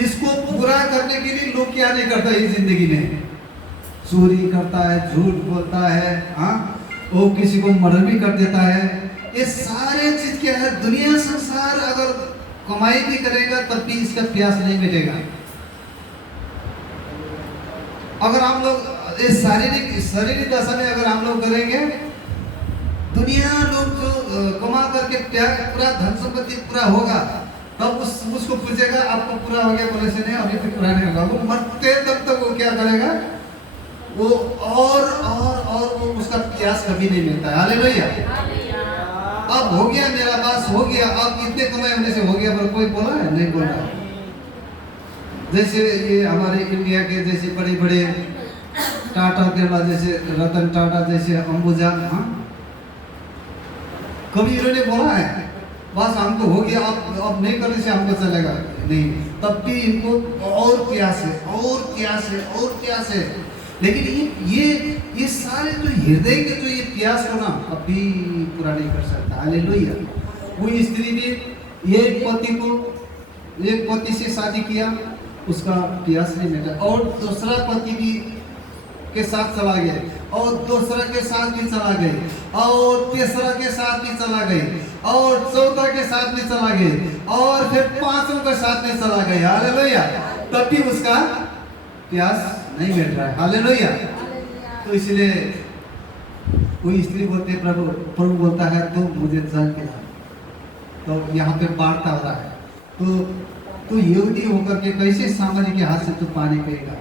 इसको पूरा करने के लिए लोग क्या नहीं करता इस जिंदगी में, चोरी करता है, झूठ बोलता है, हाँ, वो किसी को मर्डर भी कर देता है। ये सारे चीज क्या है, दुनिया संसार अगर कमाई भी करेगा तब भी इसका प्यास नहीं मिटेगा। अगर हम लोग इस शारीरिक दशा में अगर हम लोग करेंगे, दुनिया लोग जो कमा करके पूरा धन संपत्ति पूरा होगा तब उसको पूछेगा आपको पूरा हो गया, बोले से नहीं अभी भी पूरा नहीं होगा। वो मरते तक वो क्या करेगा, वो और वो उसका प्यास कभी नहीं मिलता है। हालेलुया। अब हो गया मेरा पास हो गया, अब इतने कमाई होने से हो गया, पर कोई बोला है नहीं बोल रहा। जैसे ये हमारे इंडिया के जैसे बड़े बड़े टाटा बिरला जैसे रतन टाटा जैसे अंबुजा, हाँ, कभी इन्होंने बोला है बस हमको हो गया, अब नहीं करने से हमको चलेगा नहीं, तब भी इनको और प्यास है और प्यास है और प्यास है। लेकिन ये सारे जो हृदय के जो ये प्यास को ना कभी पूरा नहीं कर सकता। हालेलुया। वो स्त्री ने एक पति से शादी किया, उसका प्यास नहीं मिटा, और दूसरा पति भी के साथ चला गया, और दूसरा के साथ भी चला गए, और तीसरा के साथ भी चला गए, और चौथा के साथ भी चला गए, और फिर पांचों के साथ भी चला गए। हालेलुया। तब भी उसका प्यास नहीं मिट रहा है। हालेलुया। तो इसलिए वो स्त्री बोलते प्रभु बोलता है तो मुझे जल पिला। तो यहाँ पे वार्ता हो रहा है, तो यहूदी होकर के कैसे सामरी के हाथ से तू पानी पिएगा,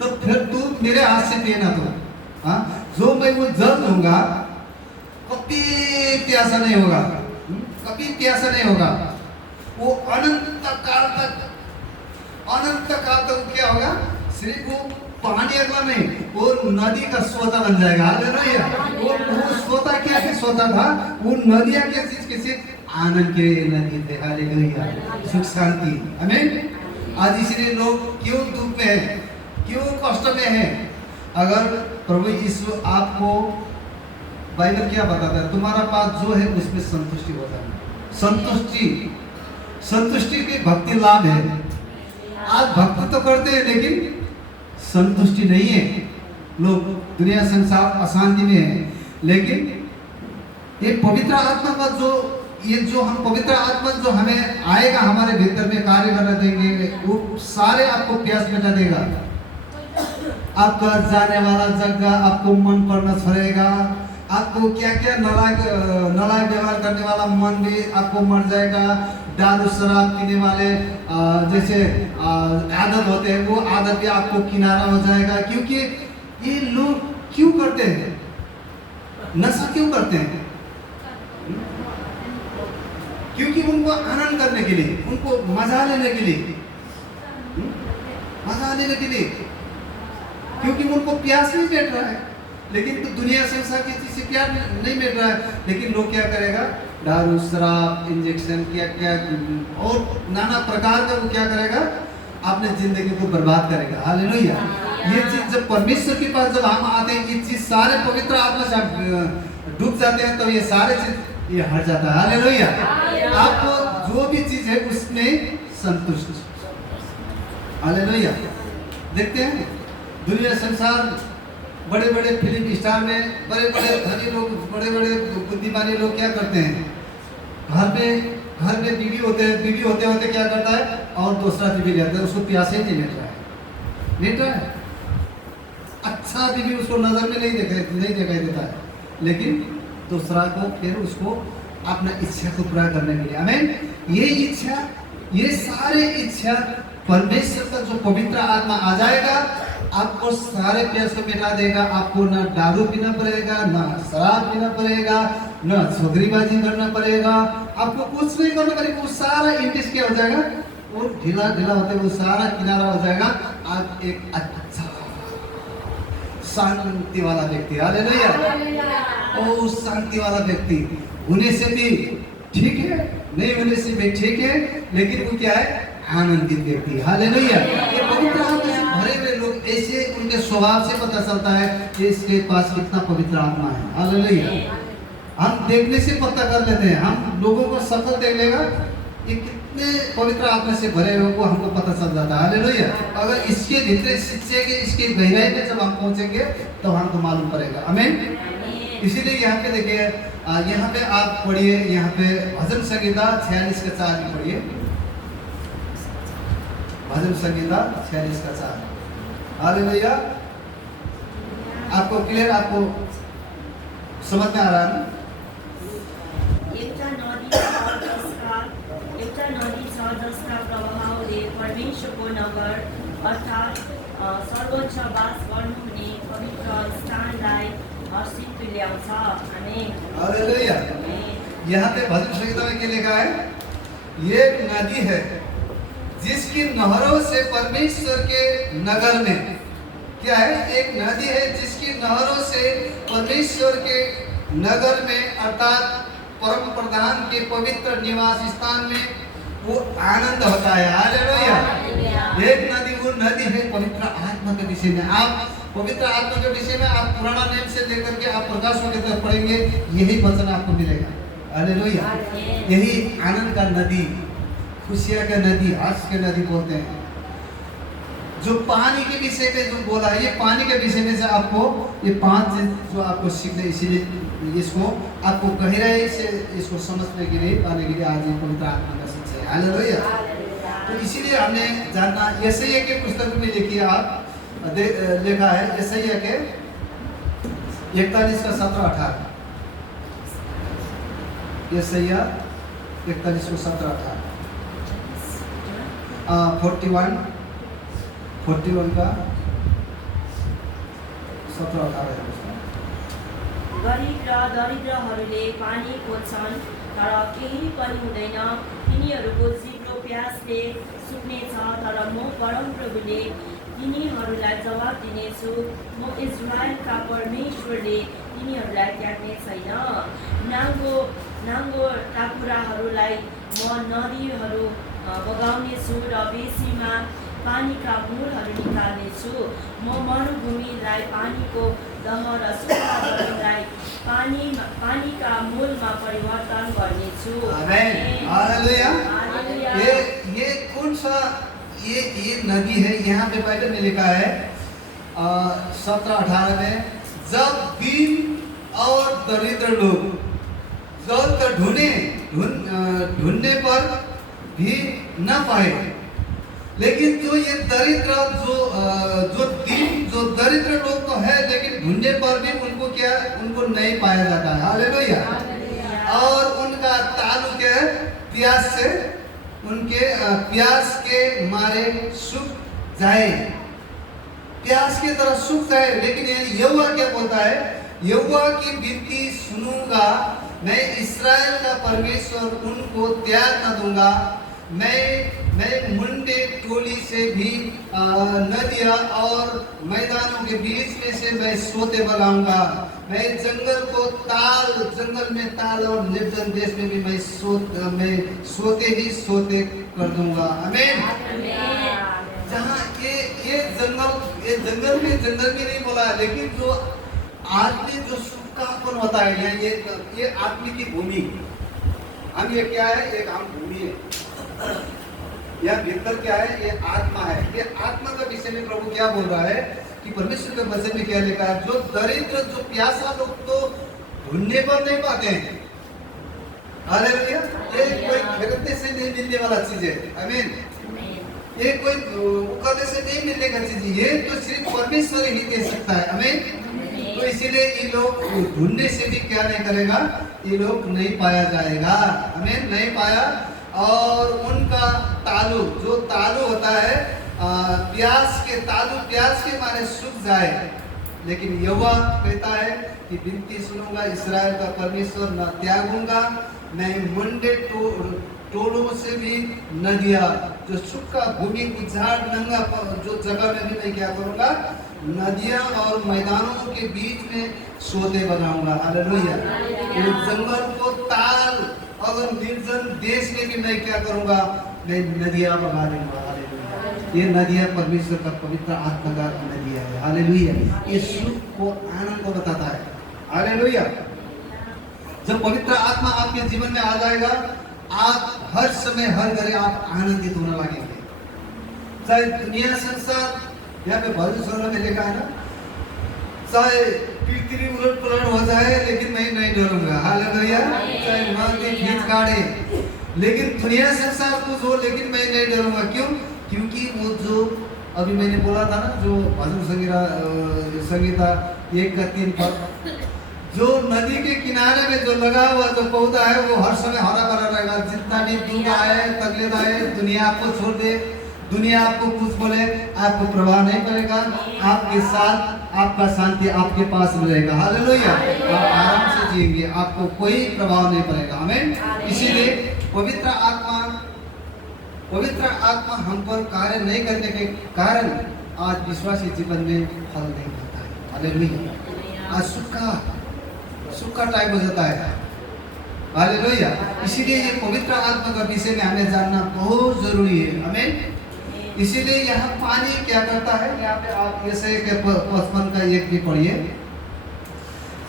तो फिर तू मेरे हाथ से पिए ना। तो हाँ, जो मैं वो जल दूंगा कभी प्यासा नहीं होगा, कभी प्यासा नहीं होगा। वो अनंत काल तक क्या होगा, सिर्फ वो पानी अगला नहीं, वो नदी का सोता बन जाएगा। हालेलुया। वो सोता क्या है, सोता था वो नदियां के चीज के सिर्फ आनंद के नदी थे। हालेलुया। सुख शांति। आमीन। आज इसलिए लोग क्यों दुख में है, क्यों कष्ट में है? अगर प्रभु यीशु आपको, बाइबल क्या बताता है, तुम्हारा पास जो है उसमें संतुष्टि हो जाए। संतुष्टि की भक्ति लाभ है। आज भक्ति तो करते हैं लेकिन संतुष्टि नहीं है। लोग दुनिया संसार अशांति में है, लेकिन ये पवित्र आत्मा का जो हम पवित्र आत्मा जो हमें आएगा, हमारे भीतर में कार्य करने देंगे, वो सारे आपको प्यास मिटा देगा। आपका जाने वाला जगह आपको मन पड़ना छोड़ेगा। आपको क्या क्या नालायक व्यवहार करने वाला मन भी आपको मर जाएगा। दारू शराब पीने वाले जैसे आदत होते हैं, वो आदत भी आपको किनारा हो जाएगा। क्योंकि ये लोग क्यों करते हैं, नशा क्यों करते हैं? क्योंकि उनको आनंद करने के लिए, उनको मजा लेने के लिए, क्योंकि उनको प्यास नहीं मिट रहा है। लेकिन तो दुनिया संसार की चीज से क्या नहीं मिल रहा है, लेकिन लोग क्या करेगा, दारू शराब इंजेक्शन क्या क्या और नाना प्रकार का वो क्या करेगा, अपने जिंदगी को बर्बाद करेगा। हालेलुया। ये चीज जब परमेश्वर के पास जब हम आते हैं, ये चीज सारे पवित्र आत्मा से डूब जाते हैं, तो ये सारे चीज ये हट जाता है। हालेलुया। आपको जो भी चीज है उसमें संतुष्ट। हालेलुया। देखते हैं दुनिया संसार, बड़े बड़े फिल्म स्टार में बड़े बड़े धनी लोग, बड़े बड़े बुद्धिमानी लोग क्या करते हैं, घर में बीवी होते हैं, बीवी होते होते क्या करता है और दूसरा बीवी लेता है, उसको प्यासे ही नहीं मिल रहा है। अच्छा बीवी उसको नजर में नहीं दिखाई देता है, लेकिन दूसरा को फिर उसको अपना इच्छा को पूरा करने के लिए, आमीन। ये इच्छा, ये सारे इच्छा परमेश्वर का जो पवित्र आत्मा आ जाएगा, आपको सारे प्यास को मिटा देगा। आपको ना दारू पीना पड़ेगा, ना शराब पीना पड़ेगा, ना छोकरीबाजी करना पड़ेगा, आपको कुछ नहीं करना पड़ेगा। वो सारा इंटेंस क्या हो जाएगा, वो ढीला ढीला होते वो सारा किनारा हो जाएगा। आज एक अच्छा शांति वाला व्यक्ति, हालेलुया। ओ शांति वाला व्यक्ति होने से भी ठीक है, नहीं होने से भी ठीक है, लेकिन वो क्या है, आनंदित व्यक्ति, हालेलुया। ये पवित्र आत्मा से भरे हुए लोग, ऐसे उनके स्वभाव से पता चलता है कि इसके पास कितना पवित्र आत्मा है, हालेलुया। हम देखने से पता कर लेते हैं, हम लोगों को शक्ल देख लेगा ये कितने पवित्र आत्मा से भरे हुए को हमको पता चल जाता है, हालेलुया। अगर इसके भीतर सींचेंगे, इसके गहराई में जब हम पहुंचेंगे तो हमको मालूम पड़ेगा, आमीन। इसीलिए यहाँ पे देखिए, यहाँ पे आप पढ़िए, यहाँ पे भजन संगीता 46 का 4 में पढ़िए, भजन संगीता 46 का 4, हालेलुया। आपको क्लियर, आपको समझ में आ रहा है? एउटा नदी छ जसका प्रभावले परमेश्वरको नगर अर्थात् सर्वोच्च वास गर्नुहुने पवित्र स्थानलाई हर्षित तुल्याउँछ, आमेन, हालेलुया। यहाँ पे भजन संगीता में क्या लिखा है, ये नदी है जिसकी नहरों से परमेश्वर के नगर में, क्या है, एक नदी है जिसकी नहरों से परमेश्वर के नगर में अर्थात परम प्रधान के पवित्र निवास स्थान में वो आनंद होता है, हालेलुया। एक नदी, वो नदी है पवित्र आत्मा के विषय में। आप पवित्र आत्मा के विषय में आप पुराना नियम से लेकर के आप प्रकाशों की तरफ पढ़ेंगे, यही वचन आपको मिलेगा, हालेलुया। यही आनंद का नदी, खुशियाँ का नदी, हर्ष के नदी बोलते हैं। जो पानी के विषय में जो बोला है, ये पानी के विषय में से आपको ये 5 चीज जो आपको सीखने, इसीलिए इसको आपको गहराई से इसको समझने के लिए, पाने के लिए आज ये पवित्र आत्मा का शिक्षा है, हालेलुया। तो इसीलिए हमने जानना, यशायाह के पुस्तक में लिखिए आप, लिखा है यशायाह के 41 का 17-18, यशायाह 41 को 17-18, 41 का 17-18। गरिब र दरिद्रहरूले पानी खोज्छन् तर केही पनि हुँदैन, तिनीहरूको जिब्रो प्यासले सुक्नेछ, तर म परमप्रभुले तिनीहरूलाई जवाब दिनेछु, म इजरायलका परमेश्वरले तिनीहरूलाई त्याग्ने छैन। नाङ्गो टाकुराहरूलाई म नदीहरू बगाउनेछु र बेसीमा पानीका मूलहरू निकाल्नेछु, म मरुभूमिलाई पानीको दह र सुक्खा जमिनलाई पानीका मूलमा परिवर्तन गर्नेछु, आमेन, हालेलुया। ये कौन सा ये नदी है, यहाँ पे पहले में लिखा है 17-18 में, जब दीन और दरिद्र लोग जल का ढूंढने पर भी न पाए, लेकिन जो ये दरिद्र जो दरिद्र लोग तो है, लेकिन ढूंढने पर भी उनको क्या, उनको नहीं पाया जाता है, हालेलुया। और उनका ताल्लुक है प्यास से, उनके प्यास के मारे सूख जाए, प्यास की तरह सूख जाए। लेकिन यहोवा क्या बोलता है, यहोवा की विनती सुनूंगा, मैं इस्राएल का परमेश्वर उनको त्याग न दूंगा, मैं मुंडे टोली से भी नदियाँ और मैदानों के बीच में से मैं सोते बगाऊंगा, मैं जंगल में ताल और निर्जन देश में भी मैं सोते ही सोते कर दूंगा, आमीन। जहाँ ये जंगल में नहीं बोला, लेकिन जो आदमी जो सूखापन होता है, ये आदमी की भूमि, हम ये क्या है, एक हम भूमि है, यह भीतर क्या है, ये आत्मा है। ये आत्मा का विषय में प्रभु क्या बोल रहा है कि परमेश्वर के वचन में क्या लिखा है, जो दरिद्र जो प्यासा लोग तो ढूंढने पर नहीं पाते हैं। हालेलुया। ये कोई खरीदने से नहीं मिलने वाला चीज है, आमीन। ये कोई करने से नहीं मिलने का चीज, ये तो सिर्फ परमेश्वर ही दे सकता है, आमीन। तो इसीलिए ये लोग ढूंढने से भी क्या नहीं करेगा, ये लोग नहीं पाया जाएगा, आमीन, नहीं पाया। और उनका तालु, जो तालु होता है प्यास के तालु, प्यास के मारे सूख जाए, लेकिन यहोवा कहता है कि विनती सुनूंगा, इस्राएल का परमेश्वर, न त्यागूंगा, मैं मुंडे टोलों से भी नदियाँ, जो सूखा भूमि उजाड़ नंगा जो जगह में भी मैं क्या करूंगा, नदियाँ और मैदानों के बीच में सोते बनाऊंगा। हालेलुया। जंगल को ताल और निर्जन देश में भी मैं क्या करूंगा, मैं नदियाँ बगा दूंगा। हालेलुया। ये नदियाँ परमेश्वर का पवित्र आत्मा का नदियाँ है। हालेलुया। ये सुख को, आनंद को बताता है। हालेलुया। जब पवित्र आत्मा आपके जीवन में आ जाएगा, आप हर समय हर घड़ी आप आनंदित होने लगेंगे। चाहे दुनिया संसार, यहाँ पे भजन में लिखा है ना, चाहे पृथ्वी उलट पलट हो जाए लेकिन मैं नहीं डरूंगा। हालेलुया। चाहे माटी खींच काटे, लेकिन दुनिया संसार कुछ हो, लेकिन मैं नहीं डरूंगा। क्यों? क्योंकि वो जो अभी मैंने बोला था ना, जो भजन संगीता 1:3 पर, जो नदी के किनारे में जो लगा हुआ जो पौधा है वो हर समय हरा भरा रहेगा। जितना भी दुख आए, तकलीफ आए, दुनिया आपको छोड़ दे, दुनिया आपको कुछ बोले, आपको प्रभाव नहीं करेगा। आपके साथ आपका शांति आपके पास में रहेगा। हालेलुया। आप आराम से जिएंगे, आपको कोई प्रभाव नहीं पड़ेगा। आमीन। इसीलिए पवित्र आत्मा हम पर कार्य नहीं करने के कारण आज विश्वासी जीवन में फल नहीं होता है। हालेलुया। आज सुखा टाइप हो जाता है। हालेलुया। इसीलिए ये पवित्र आत्मा का विषय में हमें जानना बहुत जरूरी है। हमें इसीलिए यहाँ पानी क्या करता है, यहाँ पे आप यशायाह के 55 का 1 भी पढ़िए।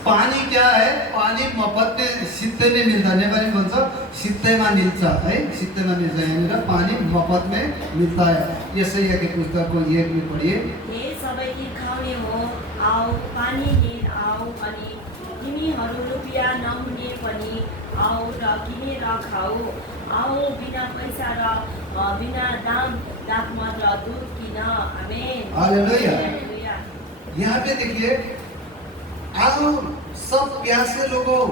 पानी क्या है, पानी मफत में सित्ते में मिलता है, नेपाली भन्छ सित्तैमा मिल्छ है, सित्तैमा मिल्छ, यहाँनिर पानी मफत में मिलता है। यशायाह के पुस्तक को 1 भी पढ़िए। हे सबै खाउने हो, आओ पानी लिन आओ, अनि तिमीहरू रुपियाँ नहुने पनि आओ र किनेर खाऊ, आओ बिना पैसा र बिना दाम दाखमत र दूध किन। आमेन। हालेलुया। यहाँ पे देखिए, आओ सब प्यासे लोगों,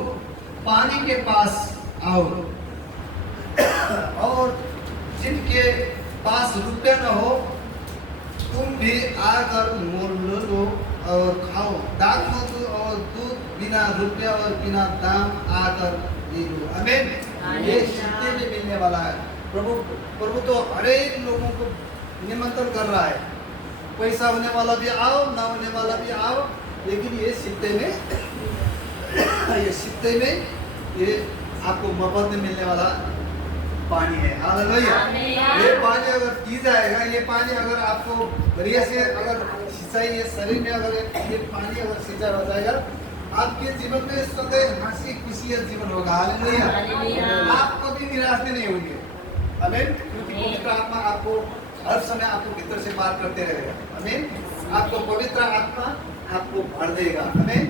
पानी के पास आओ, और जिनके पास रुपया न हो, तुम भी आकर मोल लो और खाओ। दाखमधु और दूध बिना रुपया और बिना दाम आकर ले लो। आमीन। ये सिद्धि में मिलने वाला है। प्रभु तो हरेक लोगों को निमंत्रण कर रहा है। पैसा होने वाला भी आओ, ना होने वाला भी आओ, लेकिन ये सिद्धि में ये आपको मफत में मिलने वाला पानी है। हालेलुया। ये पानी अगर पी जाएगा, ये पानी अगर आपको बढ़िया से अगर सिंचाई, ये शरीर में अगर ये पानी अगर सिंचाई हो जाएगा, आपके जीवन में सदैव हंसी खुशी जीवन होगा। हालेलुया। आप कभी निराश नहीं होंगे। आमीन। क्योंकि पवित्र आत्मा आपको हर समय आपको भीतर से पार करते रहेगा। आमीन। आपको पवित्र आत्मा आपको भर देगा। आमीन।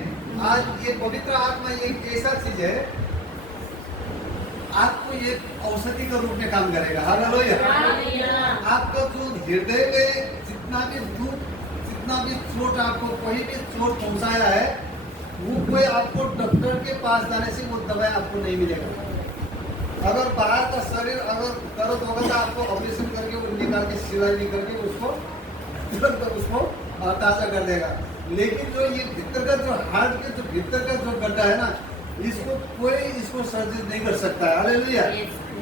आज ये पवित्र आत्मा एक ऐसा चीज है, आपको ये औषधि का रूप में काम करेगा। हालेलुया। आपका जो हृदय में जितना भी दुख, जितना भी चोट, आपको कोई भी चोट पहुंचाया है, वो कोई आपको डॉक्टर के पास जाने से वो दवाई आपको नहीं मिलेगा। अगर बाहर का शरीर अगर दर्द होगा तो आपको ऑपरेशन करके वो निकाल के सिलाई निकाल के उसको ताज़ा कर देगा। लेकिन जो ये भीतर का जो हार्ट के जो भीतर का जो गड्ढा है ना, इसको सर्जरी नहीं कर सकता है। हालेलुया।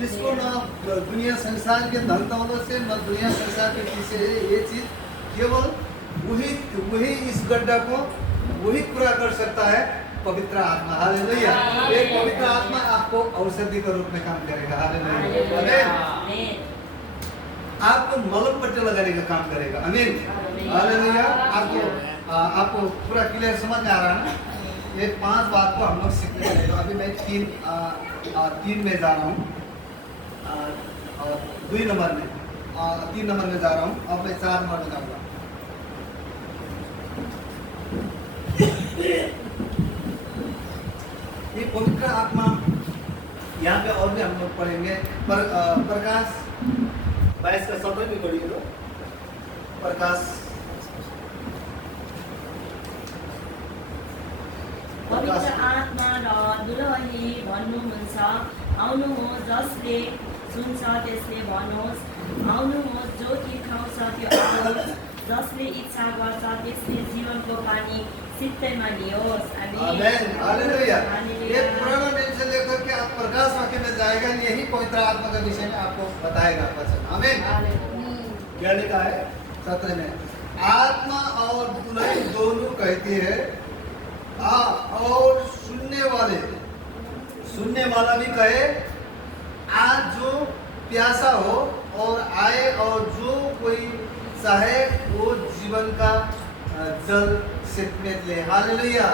इसको ना दुनिया संसार के धन दौलत से, न दुनिया संसार के पीछे ये चीज, केवल वही इस गड्ढा को वही पूरा कर सकता है, पवित्र आत्मा। हालेलुया। ये पवित्र आत्मा आपको औषधि के रूप में काम करेगा। हालेलुया। आपको मलम पट्टी लगाने का काम करेगा। आमीन। हालेलुया। आपको पूरा क्लियर समझ में आ रहा है ना? ये 5 बात को हम लोग सीखने वाले। अभी मैं 3 3 में जा रहा हूँ और 2 नंबर में 3 नंबर में जा रहा हूँ। अब मैं 4 नंबर में जाऊँगा। ये पवित्र आत्मा यहाँ पे और भी हम लोग पढ़ेंगे। प्रकाश 22 का 7 भी पढ़िए तो प्रकाश पवित्र आत्मा र दुलही भन्नुहुन्छ, आउनुहोस्, जसले सुन्छ त्यसले भन्नुहोस्, आउनुहोस्, जो कि खाउँछ त्यो आओस्, जसले इच्छा गर्छ त्यसले जीवनको पानी सित्तैमा लियोस्। आमेन, हालेलुया। ये पुराना नियम से लेकर के आप प्रकाश वाक्य में जाएगा, यही पवित्र आत्मा के विषय में आपको बताएगा वचन। आमेन। क्या लिखा है 17 में? आत्मा और दुल्हन दोनों कहती है और सुनने वाला भी कहे, आज जो प्यासा हो और आए, और जो कोई चाहे वो जीवन का जल सिर्फ ले। हालेलुया।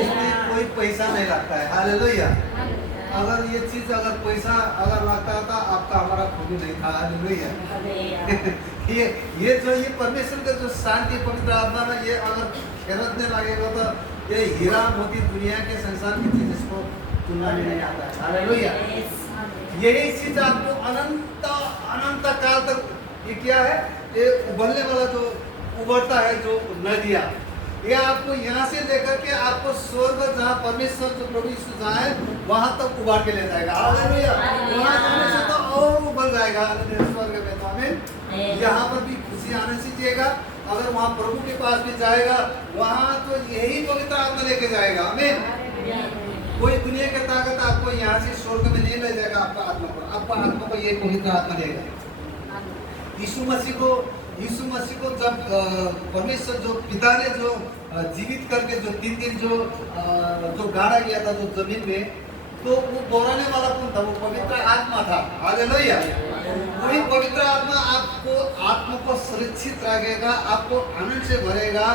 इसमें कोई पैसा नहीं लगता है। हालेलुया। अगर ये चीज अगर पैसा अगर लगता था, आपका हमारा खूबी नहीं था। हालेलुया। ये परमेश्वर का जो शांति पवित्र आत्मा में ये अगर खरीदने लगेगा तो ये हीरा मोती दुनिया के संसार की चीज इसको तुलना में नहीं आता है। हालेलुया। यही चीज आपको अनंत काल तक ये क्या है, ये उबलने वाला जो उबलता है जो नदियाँ, ये आपको यहाँ से लेकर के आपको स्वर्ग जहाँ परमेश्वर जो प्रभु यीशु जहाँ है वहाँ तक उबाल के ले जाएगा। हालेलुया। वहाँ जाने से तो और उबल जाएगा स्वर्ग में। तो हमें यहाँ पर भी खुशी आने सीखिएगा। अगर वहाँ प्रभु के पास भी जाएगा, वहाँ तो यही पवित्र आत्मा लेके जाएगा। हमें कोई दुनिया की ताकत आपको यहाँ से स्वर्ग में नहीं ले जाएगा। आपका आत्मा को ये पवित्र आत्मा देगा। यीशु मसीह को जब परमेश्वर जो पिता ने जो जीवित करके जो 3 दिन जो गाड़ा गया था जो जमीन में, तो वो बोराने वाला कौन था? वो पवित्र आत्मा था। हालेलुया। वही पवित्र आत्मा को सुरक्षित रखेगा, आपको आनंद से भरेगा।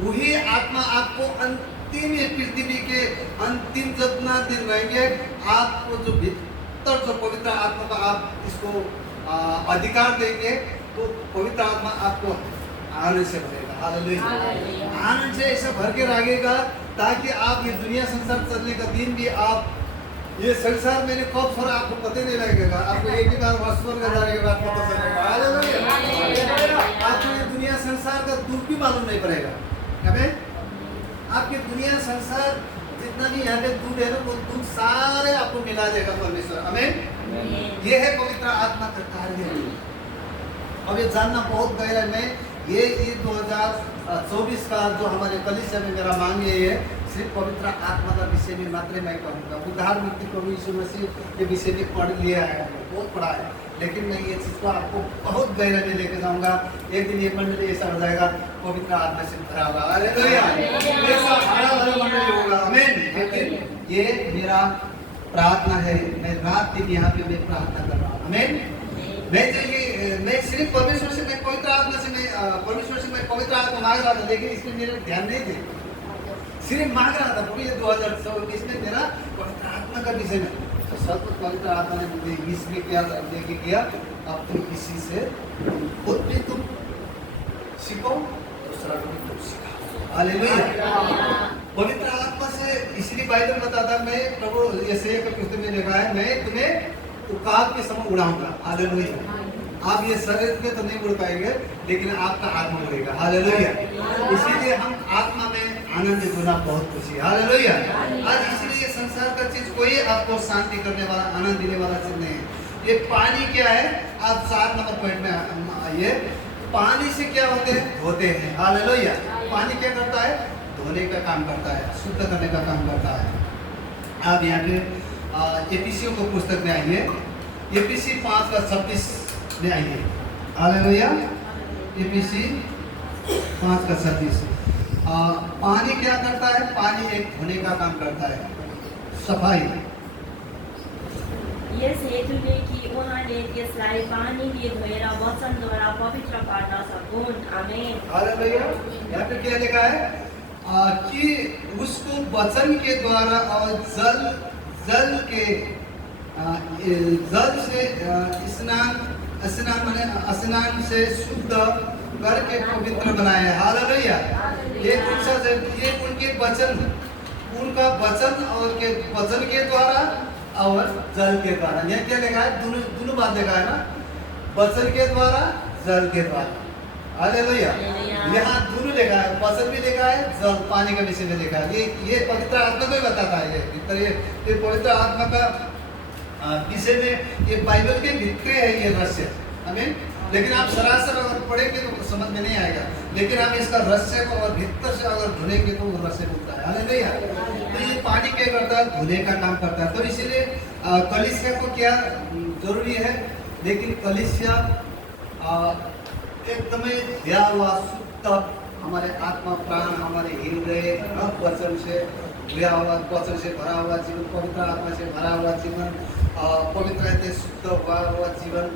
वही आत्मा आपको अंतिम पृथ्वी के अंतिम जितना दिन रहेंगे, आपको जो भीतर जो पवित्र आत्मा का आप इसको अधिकार देंगे, तो पवित्र आत्मा आपको आनंद से भरेगा। हालेलुया। आनंद से ऐसा भर के रखेगा ताकि आप ये दुनिया संसार चलने का दिन भी आप ये संसार मैंने कब छोड़ा आपको पता नहीं लगेगा। आपको एक ही बार स्वर्ग जाने के बाद पता चलेगा। हालेलुया। आपको ये दुनिया संसार का दुख भी मालूम नहीं पड़ेगा। हमें आपके दुनिया संसार जितना भी यहाँ पे दुख है ना, वो दुख सारे आपको मिला देगा परमेश्वर। हमें ये है पवित्र आत्मा का कार्य। अब ये जानना बहुत गहरा है। मैं ये 2024 का जो हमारे कलीसिया में मेरा मांग ये है, सिर्फ पवित्र आत्मा का विषय में मात्र मैं कहूँगा। उद्धार मुक्ति प्रभु यीशु मसीह के विषय में पढ़ लिया है, बहुत पढ़ा है, लेकिन मैं ये चीज़ को आपको बहुत गहरा में लेके जाऊँगा। एक दिन ये मंडली ऐसा हो जाएगा, पवित्र आत्मा से भरा होगा। हालेलुया। ऐसा भरा मंडली होगा। आमीन। ये मेरा प्रार्थना है। मैं रात दिन यहाँ पे मैं प्रार्थना कर रहा हूँ। आमीन। मैं सिर्फ परमेश्वर से मैं पवित्र आत्मा से परमेश्वर से मैं पवित्र आत्मा मांग रहा था, लेकिन इसमें मेरा ध्यान नहीं थे। सिर्फ मांग रहा था प्रभु ये 2024 में मेरा पवित्र आत्मा का विषय में, तो सब पवित्र आत्मा ने मुझे इसमें क्या लेके किया, अब तुम किसी से खुद भी तुम सीखो, दूसरा को भी तुम सिखाओ। हालेलुया। पवित्र आत्मा से इसलिए बाइबल बताता, मैं प्रभु यशायाह के पुस्तक में लिखा है, मैं तुम्हें उकाब के समय उड़ाऊंगा। हालेलुया। आप ये शरीर में तो नहीं उड़ पाएंगे, लेकिन आपका आत्मा उड़ेगा। हालेलुया। इसीलिए हम आत्मा में आनंद होना बहुत खुशी। हालेलुया। आज इसलिए संसार का चीज कोई आपको शांति करने वाला, आनंद देने वाला चीज नहीं है। ये पानी क्या है, आप 7 नंबर पॉइंट में आइए। पानी से क्या होते हैं? धोते हैं। हालेलुया। पानी क्या करता है? धोने का काम करता है, शुद्ध करने का काम करता है। आप यहाँ पे एपीसी को पुस्तक में आइए, एपीसी 5 का 26 में आइए। हालेलुया। एपीसी 5 का 26। पानी क्या करता है? पानी एक धोने का काम करता है, सफाई। यस हेतुले कि उहाँले त्यसलाई पानीले धोएर वचनद्वारा पवित्र पार्न सकुन्। आमेन। हालेलुया। यहाँ पे क्या लिखा है कि उसको वचन के द्वारा और जल के जल से स्नान माने स्नान से शुद्ध करके पवित्र बनाए। हालेलुया। ये उनके वचन, उनका वचन और के वचन के द्वारा और जल के द्वारा। यह क्या लिखा है? दोनों बात लिखा है ना, वचन के द्वारा, जल के द्वारा। हालेलुया। यहाँ दोनों लिखा है, वचन भी लिखा है, जल पानी का विषय में लिखा है। ये पवित्र आत्मा को ही बताता है। ये पवित्र आत्मा का विषय में, ये बाइबल के भीतर है ये रहस्य। आमीन। लेकिन आप सरासर अगर पढ़ेंगे तो समझ में नहीं आएगा, लेकिन हम इसका रहस्य को और भीतर से अगर धुनेंगे तो वो रहस्य मिलता है। हालेलुया। तो ये पानी क्या करता है? धुने का काम करता है। तो इसीलिए कलीसिया को क्या जरूरी है? लेकिन कलीसिया एकदम दिया हुआ शुद्ध हमारे आत्मा प्राण, हमारे हृदय वचन से दिया हुआ, वचन से भरा हुआ जीवन, पवित्र आत्मा से भरा हुआ जीवन, पवित्र रहते शुद्ध हुआ जीवन,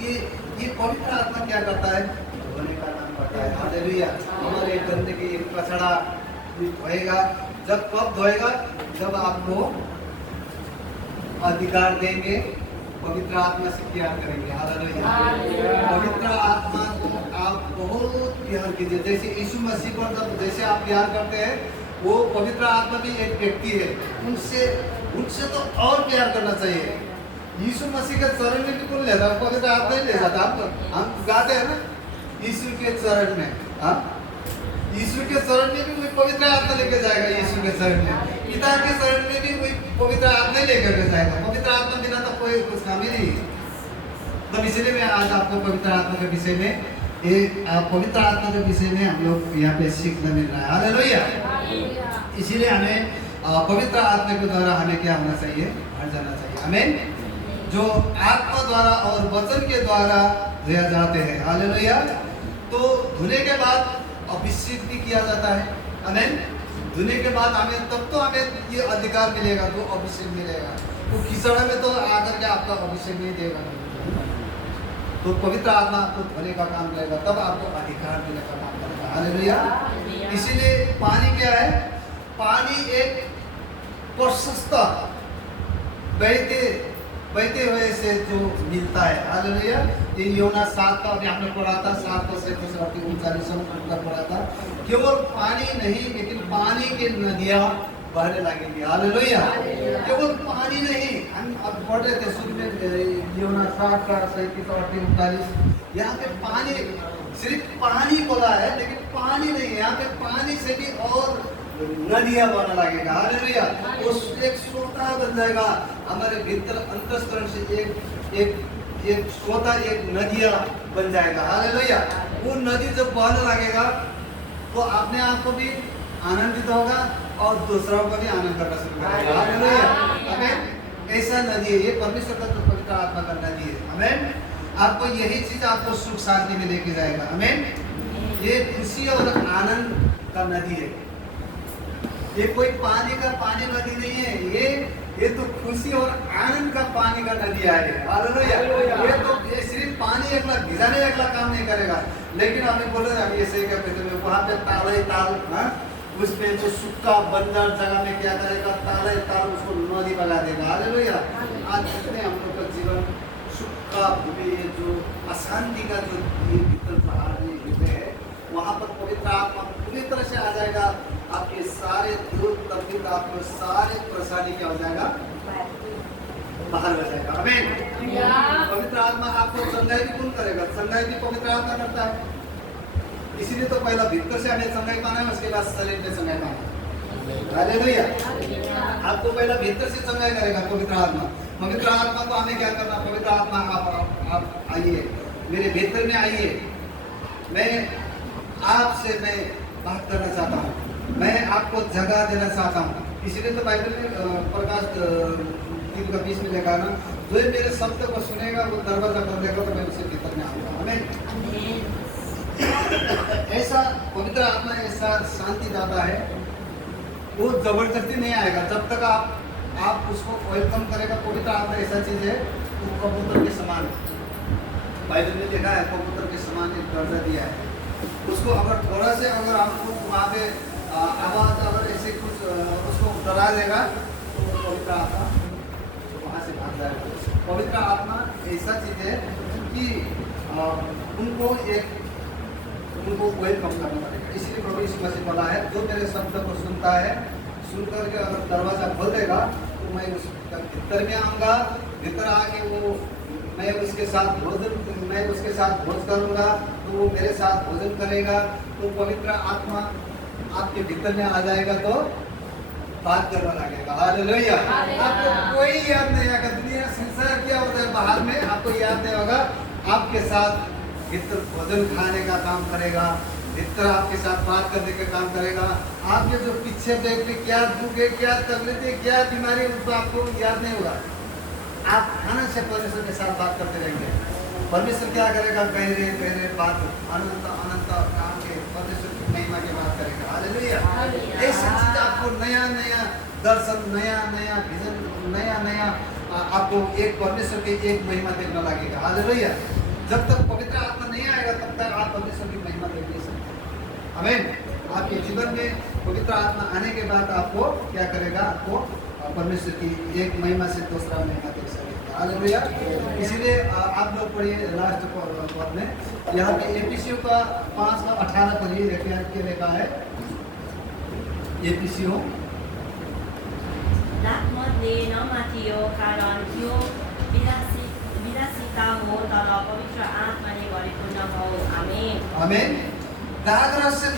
ये पवित्र आत्मा क्या करता है? धोने का काम करता है। हालेलुया। हमारे गंदगी कचड़ा धोएगा। जब कब धोएगा? जब आपको अधिकार देंगे, पवित्र आत्मा से प्यार करेंगे। हालेलुया। पवित्र आत्मा को आप बहुत प्यार कीजिए। जैसे यीशु मसीह पर जब जैसे आप प्यार करते हैं, वो पवित्र आत्मा भी एक व्यक्ति है, उनसे तो और प्यार करना चाहिए। यीशु मसीह के चरण में भी कौन लेता है? पवित्र आत्मा ही ले जाता है। हम गाते हैं ना, यीशु के चरण में, हाँ, यीशु के चरण में भी वही पवित्र आत्मा लेके जाएगा। यीशु के चरण में, पिता के चरण में भी वही पवित्र आत्मा लेकर के जाएगा। पवित्र आत्मा बिना तो कोई कुछ काम ही नहीं। तो इसलिए मैं आज आपको पवित्र आत्मा के विषय में, पवित्र आत्मा के विषय में हम लोग यहाँ पे सीखने मिल रहा है। हालेलुया। इसीलिए हमें पवित्र आत्मा के द्वारा हमें क्या होना चाहिए? भर जाना चाहिए। हमें जो आत्मा द्वारा और वचन के द्वारा दिया जाते हैं। हालेलुया। तो धुने के बाद अभिषेक भी किया जाता है। आमीन। धुने के बाद हमें तब तो हमें ये अधिकार मिलेगा, तो अभिषेक मिलेगा। तो कीचड़ में तो आकर के आपका अभिषेक नहीं देगा, तो पवित्र आत्मा आपको धोने का काम करेगा, तब आपको अधिकार देने का काम करेगा। हालेलुया। इसीलिए पानी क्या है? पानी एक प्रशस्त बहते हुए से जो मिलता है। हालेलुया। ये यूहन्ना 7 का अभी आपने पढ़ा था, 7 से 39 पढ़ा था। केवल पानी नहीं, लेकिन पानी की नदियां बहने लगेंगी। हालेलुया। केवल पानी नहीं, हम अब पढ़ रहे थे शुरू में यूहन्ना 7 का 37 और 39। यहाँ पे पानी, सिर्फ पानी बोला है, लेकिन पानी नहीं, यहाँ पे पानी से भी और नदियां बहने लगेगा। हालेलुया। उस एक श्रोता बन जाएगा हमारे भीतर, अंतःकरण से एक श्रोता, एक नदियां बन जाएगा। हालेलुया। वो नदी जब बहने लगेगा तो अपने आप को भी आनंदित होगा और दूसरों को भी आनंद करना शुरू करेगा। हालेलुया। आमीन। ऐसा नदी है ये, परमेश्वर का जो पवित्र आत्मा का नदी है। आमीन। आपको यही चीज आपको सुख शांति में लेके जाएगा। आमीन। ये खुशी और आनंद का नदी है। ये कोई पानी नदी नहीं है, ये तो खुशी और आनंद का पानी का नदी है। हालेलुया। ये सिर्फ पानी एकला भिजाने एकला काम नहीं करेगा, लेकिन हमें बोल रहे हैं ऐसे क्या कहते हैं, वहाँ पे ताल, हाँ, उसमें जो सूखा बंजर जगह में क्या करेगा? ताल उसको नदी बना देगा। हालेलुया। आज जितने हम लोग का जीवन सूखा भूमि, जो अशांति का जो भीतर पहाड़ में है, वहाँ पर पवित्र आत्मा पूरी तरह से आ जाएगा। आपके सारे दुख तकलीफ, आपको सारे परेशानी क्या हो जाएगा? बाहर हो जाएगा। आमीन। पवित्र आत्मा आपको संगाई भी कौन करेगा? संगाई भी पवित्र आत्मा करता है। इसीलिए तो पहला भीतर से हमें संगाई पाना है, उसके बाद शरीर में संगाई पाना। हालेलुया। आपको पहला भीतर से संगाई करेगा पवित्र आत्मा। पवित्र आत्मा को हमें क्या करना? पवित्र आत्मा आप आइए, मेरे भीतर में आइए, मैं आपसे मैं बात करना चाहता हूँ, मैं आपको जगह देना चाहता हूँ। इसीलिए तो बाइबल में प्रकाश 3:20 में लिखा ना, जो मेरे शब्द को सुनेगा वो दरवाजा खोलेगा तो मैं उसे भीतर में आऊंगा। हमें ऐसा पवित्र आत्मा ऐसा शांति दाता है, वो जबरदस्ती नहीं आएगा। जब तक आप उसको वेलकम करेगा, पवित्र आत्मा ऐसा चीज है, वो कबूतर के समान है। बाइबल में लिखा है कबूतर के समान एक दर्जा दिया है। उसको अगर थोड़ा से अगर आपको वहाँ पे आवाज अगर ऐसे कुछ उसको डरा देगा, तो पवित्र आत्मा वहाँ से बढ़ जाएगा। पवित्र आत्मा ऐसा चीज है कि उनको वेलकम करना पड़ेगा। इसलिए प्रभु यीशु मसीह बोला है, जो मेरे शब्द को सुनता है, सुनकर के अगर दरवाजा खोल देगा तो मैं उसके भीतर में आऊँगा, भीतर आके मैं उसके साथ भोज करूँगा, तो वो मेरे साथ भोजन करेगा। तो पवित्र आत्मा आपके भीतर में आ जाएगा तो बात करना लगेगा। हालेलुया। आपको कोई याद नहीं आएगा, दुनिया संसार क्या होता है बाहर में आपको याद नहीं होगा। आपके साथ भीतर भोजन खाने का काम करेगा, भीतर आपके साथ बात करने का काम करेगा। आपके जो पीछे बैठ के क्या दुख है, क्या तकलीफ है, क्या बीमारी, उसको आपको याद नहीं होगा। आप आनंद से परमेश्वर के साथ बात करते रहेंगे। परमेश्वर क्या करेगा, गहरे बात अनंत अनंत काम के परमेश्वर की महिमा की बात करेगा। हालेलुया। ऐसी चीज आपको नया नया दर्शन, नया नया विजन, नया नया आपको एक परमेश्वर की एक महिमा देखने लगेगा। हालेलुया। जब तक पवित्र आत्मा नहीं आएगा तब तक आप परमेश्वर की महिमा देख नहीं सकते। आमीन। आपके जीवन में पवित्र आत्मा आने के बाद आपको क्या करेगा, आपको परमेश्वर की एक महिमा से दूसरा महिमा देख सकेगा। हालेलुया। इसीलिए आप लोग पढ़िए लास्ट पद में, यहाँ पे एफिसियों का 5:18 पढ़िए, के लिखा है एफिसियों। नाकमध्ये नमाथियो, कारण त्यो विलासिता हो, तर पवित्र आत्माले भरिपूर्ण हो। आमेन। आमीन। दाग रस से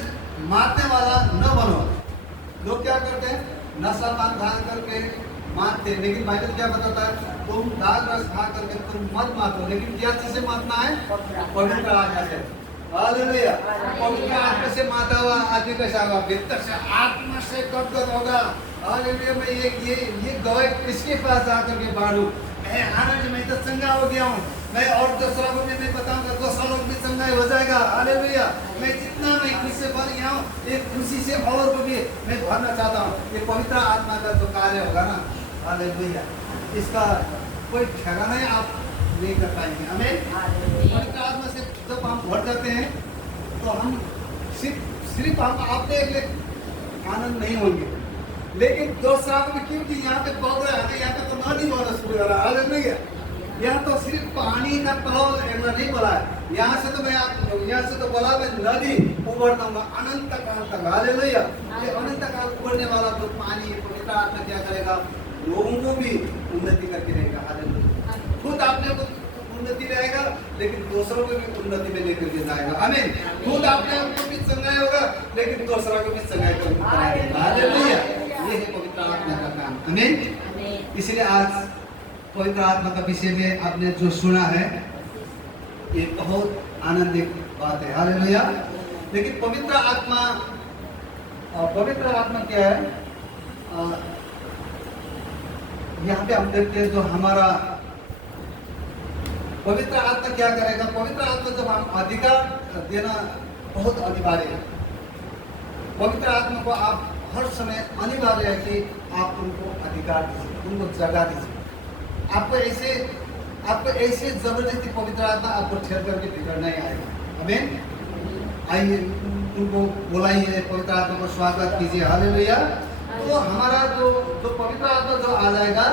मारने वाला न बनो। लोग क्या करते हैं, नशा पान खा करके मारते, लेकिन बाइबल क्या बताता है, तुम दाग रस खा करके तुम मत मारो, लेकिन क्या चीज से मारना है, पवित्र आत्मा से। हालेलुया। पवित्र आत्मा से मारता हुआ आदमी कैसा होगा, भीतर से आत्मा से गदगद होगा। हालेलुया। मैं ये गवाही किसके पास आकर के बांटूं, आनंद में तो चंगा हो गया हूँ, मैं और दूसरा को मैं बताऊंगा, दूसरा लोग भी चंगा हो जाएगा। हालेलुया। मैं जितना मैं खुशी से भर गया हूँ, एक खुशी से और को भी मैं भरना चाहता हूँ। ये पवित्र आत्मा का जो कार्य होगा ना, हालेलुया, इसका कोई ठहरा नहीं आप नहीं कर पाएंगे। हमें पवित्र आत्मा से जब हम भर जाते हैं तो हम सिर्फ हम अपने आनंद नहीं होंगे, लेकिन दूसरा को भी, क्योंकि यहाँ पे बग रहा है, यहाँ पे तो नदी बोला शुरू हो रहा है। हालेलुया। यहाँ तो सिर्फ पानी का तलाव नहीं बोला है, यहाँ से तो बोला मैं नदी उबरता हूँ अनंत काल तक। हालेलुया। ये अनंत काल उबरने वाला जो पानी पवित्र आत्मा क्या करेगा, लोगों को भी उन्नति करके रहेगा। हालेलुया। खुद आपने को उन्नति रहेगा, लेकिन दूसरों को भी उन्नति में लेकर के जाएगा। आमीन। खुद आपने उनको भी चंगाई होगा, लेकिन दूसरों को भी चंगाई करेगा। हालेलुया। ये है पवित्र आत्मा का काम। आमीन। इसलिए आज पवित्र आत्मा का विषय में आपने जो सुना है, ये बहुत आनंदित बात है। हालेलुया। लेकिन पवित्र आत्मा क्या है, यहाँ पे हम देखते हैं जो हमारा पवित्र आत्मा क्या करेगा। पवित्र आत्मा जब हम अधिकार देना बहुत अनिवार्य है। पवित्र आत्मा को आप हर समय अनिवार्य है कि आप उनको अधिकार दीजिए, उनको जगह दीजिए। आपको ऐसे जबरदस्ती पवित्र आत्मा आपको ठहर करके भीतर नहीं आएगा। आमीन। आइए उनको बुलाइए, पवित्र आत्मा को स्वागत कीजिए। हालेलुया। तो हमारा जो पवित्र आत्मा जो आ जाएगा,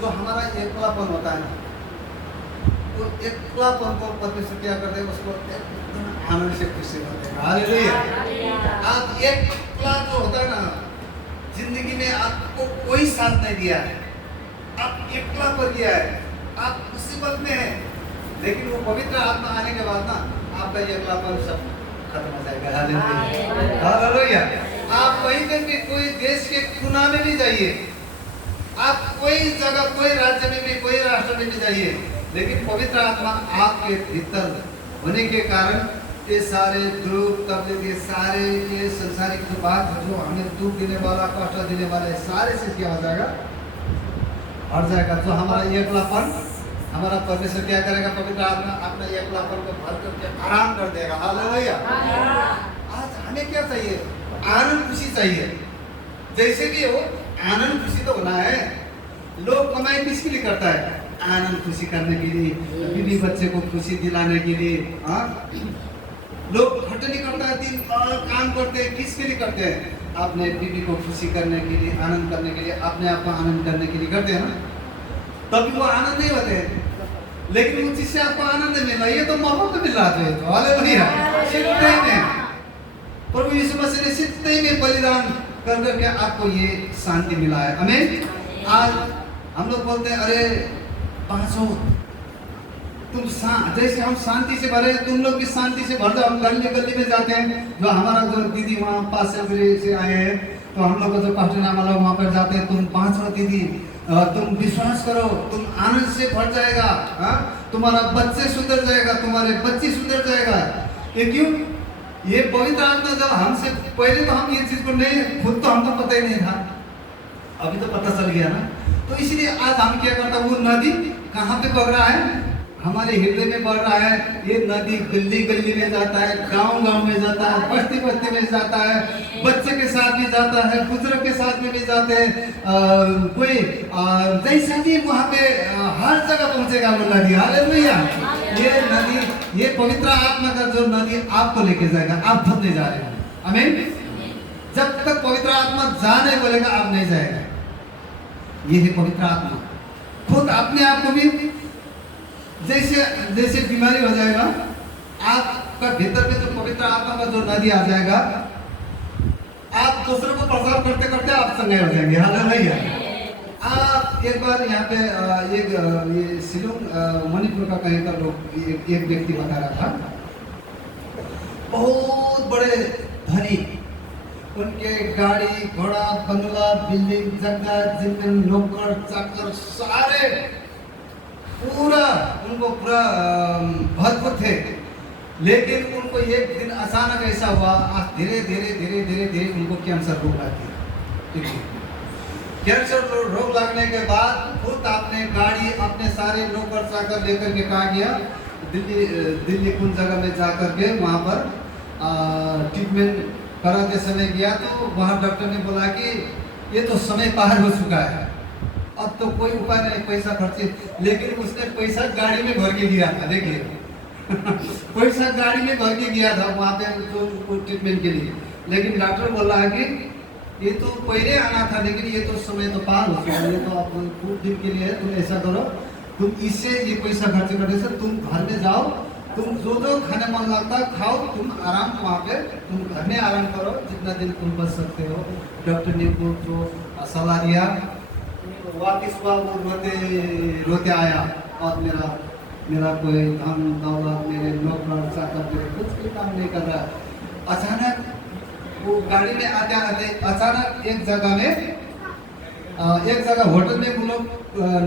जो हमारा एकलापन होता है ना, तो एकलापन को परमेश्वर क्या करते हैं, उसको एकदम आनंद से खुशी करते हैं। हालेलुया। आप एकला जो होता है ना, जिंदगी में आपको कोई साथ नहीं दिया है, आप एकला पर गया है, आप मुसीबत में हैं, लेकिन वो पवित्र आत्मा आने के बाद ना आपका ये एकलापन सब खत्म हो जाएगा। हालेलुया। हालेलुया। आप कहीं भी, कोई देश के कोना में भी जाइए, आप कोई जगह, कोई राज्य में भी, कोई राष्ट्र में भी जाइए, लेकिन पवित्र आत्मा आपके भीतर होने के कारण ये सारे दुख तकलीफ, ये सारे ये संसारिक जो बात जो हमें दुख देने वाला, कष्ट देने वाला, सारे चीज क्या हो जाएगा, हट जाएगा। तो हमारा एकलापन, हमारा परमेश्वर क्या करेगा, पवित्र आत्मा अपना एकलापन को भर करके आराम कर देगा। हालेलुया। आज हमें क्या चाहिए, आनंद खुशी चाहिए। जैसे भी हो आनंद खुशी तो होना है। लोग कमाई किसके लिए करता है, आनंद खुशी करने के लिए, बीवी बच्चे को खुशी दिलाने के लिए। हाँ, लोग खटनी करता है, दिन काम करते हैं, किसके लिए करते हैं, अपने बीवी को खुशी करने के लिए, आनंद करने के लिए, अपने आप को आनंद करने के लिए करते हैं ना। तभी वो आनंद नहीं होते हैं। लेकिन उस चीज से आपको आनंद मिला, ये तो मोहब्बत मिल रहा था, ये तो हालेलुया, सिद्धि में प्रभु यीशु मसीह ने सिद्धि में बलिदान कर करके आपको ये शांति मिला है। आमीन। आज हम लोग बोलते हैं अरे पांचों तुम जैसे हम शांति से भरे, तुम लोग भी शांति से भर जाओ। हम गली गली में जाते हैं, जो हमारा जो दीदी वहाँ पास से आए हैं, तो हम लोग जो पास्टर नाम वाला वहाँ पर जाते हैं, तुम पांचों दीदी तुम विश्वास करो, तुम आनंद से भर जाएगा, तुम्हारा बच्चे सुधर जाएगा, तुम्हारे बच्चे सुधर जाएगा। ये क्यों? ये पवित्र आत्मा जब हमसे, पहले तो हम ये चीज को नहीं, खुद तो हमको पता ही नहीं था, अभी तो पता चल गया ना। तो इसलिए आज हम क्या करता, वो नदी कहाँ पे बह रहा है, हमारे हृदय में बढ़ रहा है। ये नदी गली गली में जाता है, गांव गांव में जाता है, बस्ती बस्ती में जाता है, बच्चे के साथ भी जाता है, बुजुर्ग के साथ में भी जाते हैं, कोई जैसा भी वहाँ पे हर जगह पहुंचेगा वो नदी। हालेलुया। ये नदी, ये पवित्र आत्मा का जो नदी आपको लेके जाएगा, आप भरने जा रहे हैं। आमीन। जब तक पवित्र आत्मा जा नहीं बोलेगा, आप नहीं जाएगा। ये है पवित्र आत्मा। खुद अपने आप को भी जैसे जैसे बीमारी हो जाएगा, आपका भीतर में जो पवित्र आत्मा का जो नदी आ जाएगा, आप दूसरों को प्रचार करते करते आप संगे हो जाएंगे। हालेलुया। आप एक बार यहाँ पे ये शिलोंग मणिपुर का कहीं का लोग एक व्यक्ति बता रहा था, बहुत बड़े धनी, उनके गाड़ी घोड़ा बंगला बिल्डिंग जगह जमीन नौकर चाकर सारे पूरा उनको पूरा भरपूर थे। लेकिन उनको एक दिन अचानक ऐसा हुआ, आज धीरे धीरे धीरे धीरे धीरे उनको कैंसर रोग लगी। कैंसर रोग लगने के बाद खुद अपने गाड़ी अपने सारे नौकर चाकर लेकर के कहा गया दिल्ली कुछ जगह में जा करके वहाँ पर ट्रीटमेंट कराते समय गया, तो वहाँ डॉक्टर ने बोला कि ये तो समय पार हो चुका है, अब तो कोई उपाय नहीं, पैसा खर्चे। लेकिन उसने पैसा गाड़ी में भर के गया था, देखिए पैसा गाड़ी में भर के गया था वहाँ पे तो ट्रीटमेंट के लिए। लेकिन डॉक्टर बोला है कि ये तो पहले आना था, लेकिन ये तो समय तो पार हो चुका है, ये तो आप कुछ दिन के लिए है, तुम ऐसा करो, तुम इससे ये पैसा खर्च करने से तुम घर में जाओ, तुम जो जो खाने मन लगता है खाओ, तुम आराम वहाँ पे तुम घर में आराम करो जितना दिन तुम बच सकते हो। डॉक्टर ने को जो सलाह दिया, वापिस हुआ, वो रोते आया, और मेरा कोई धन दौलत, मेरे नौकर चाकर, मेरे कुछ भी काम नहीं कर रहा। अचानक वो गाड़ी में आते आते अचानक एक जगह होटल में वो लोग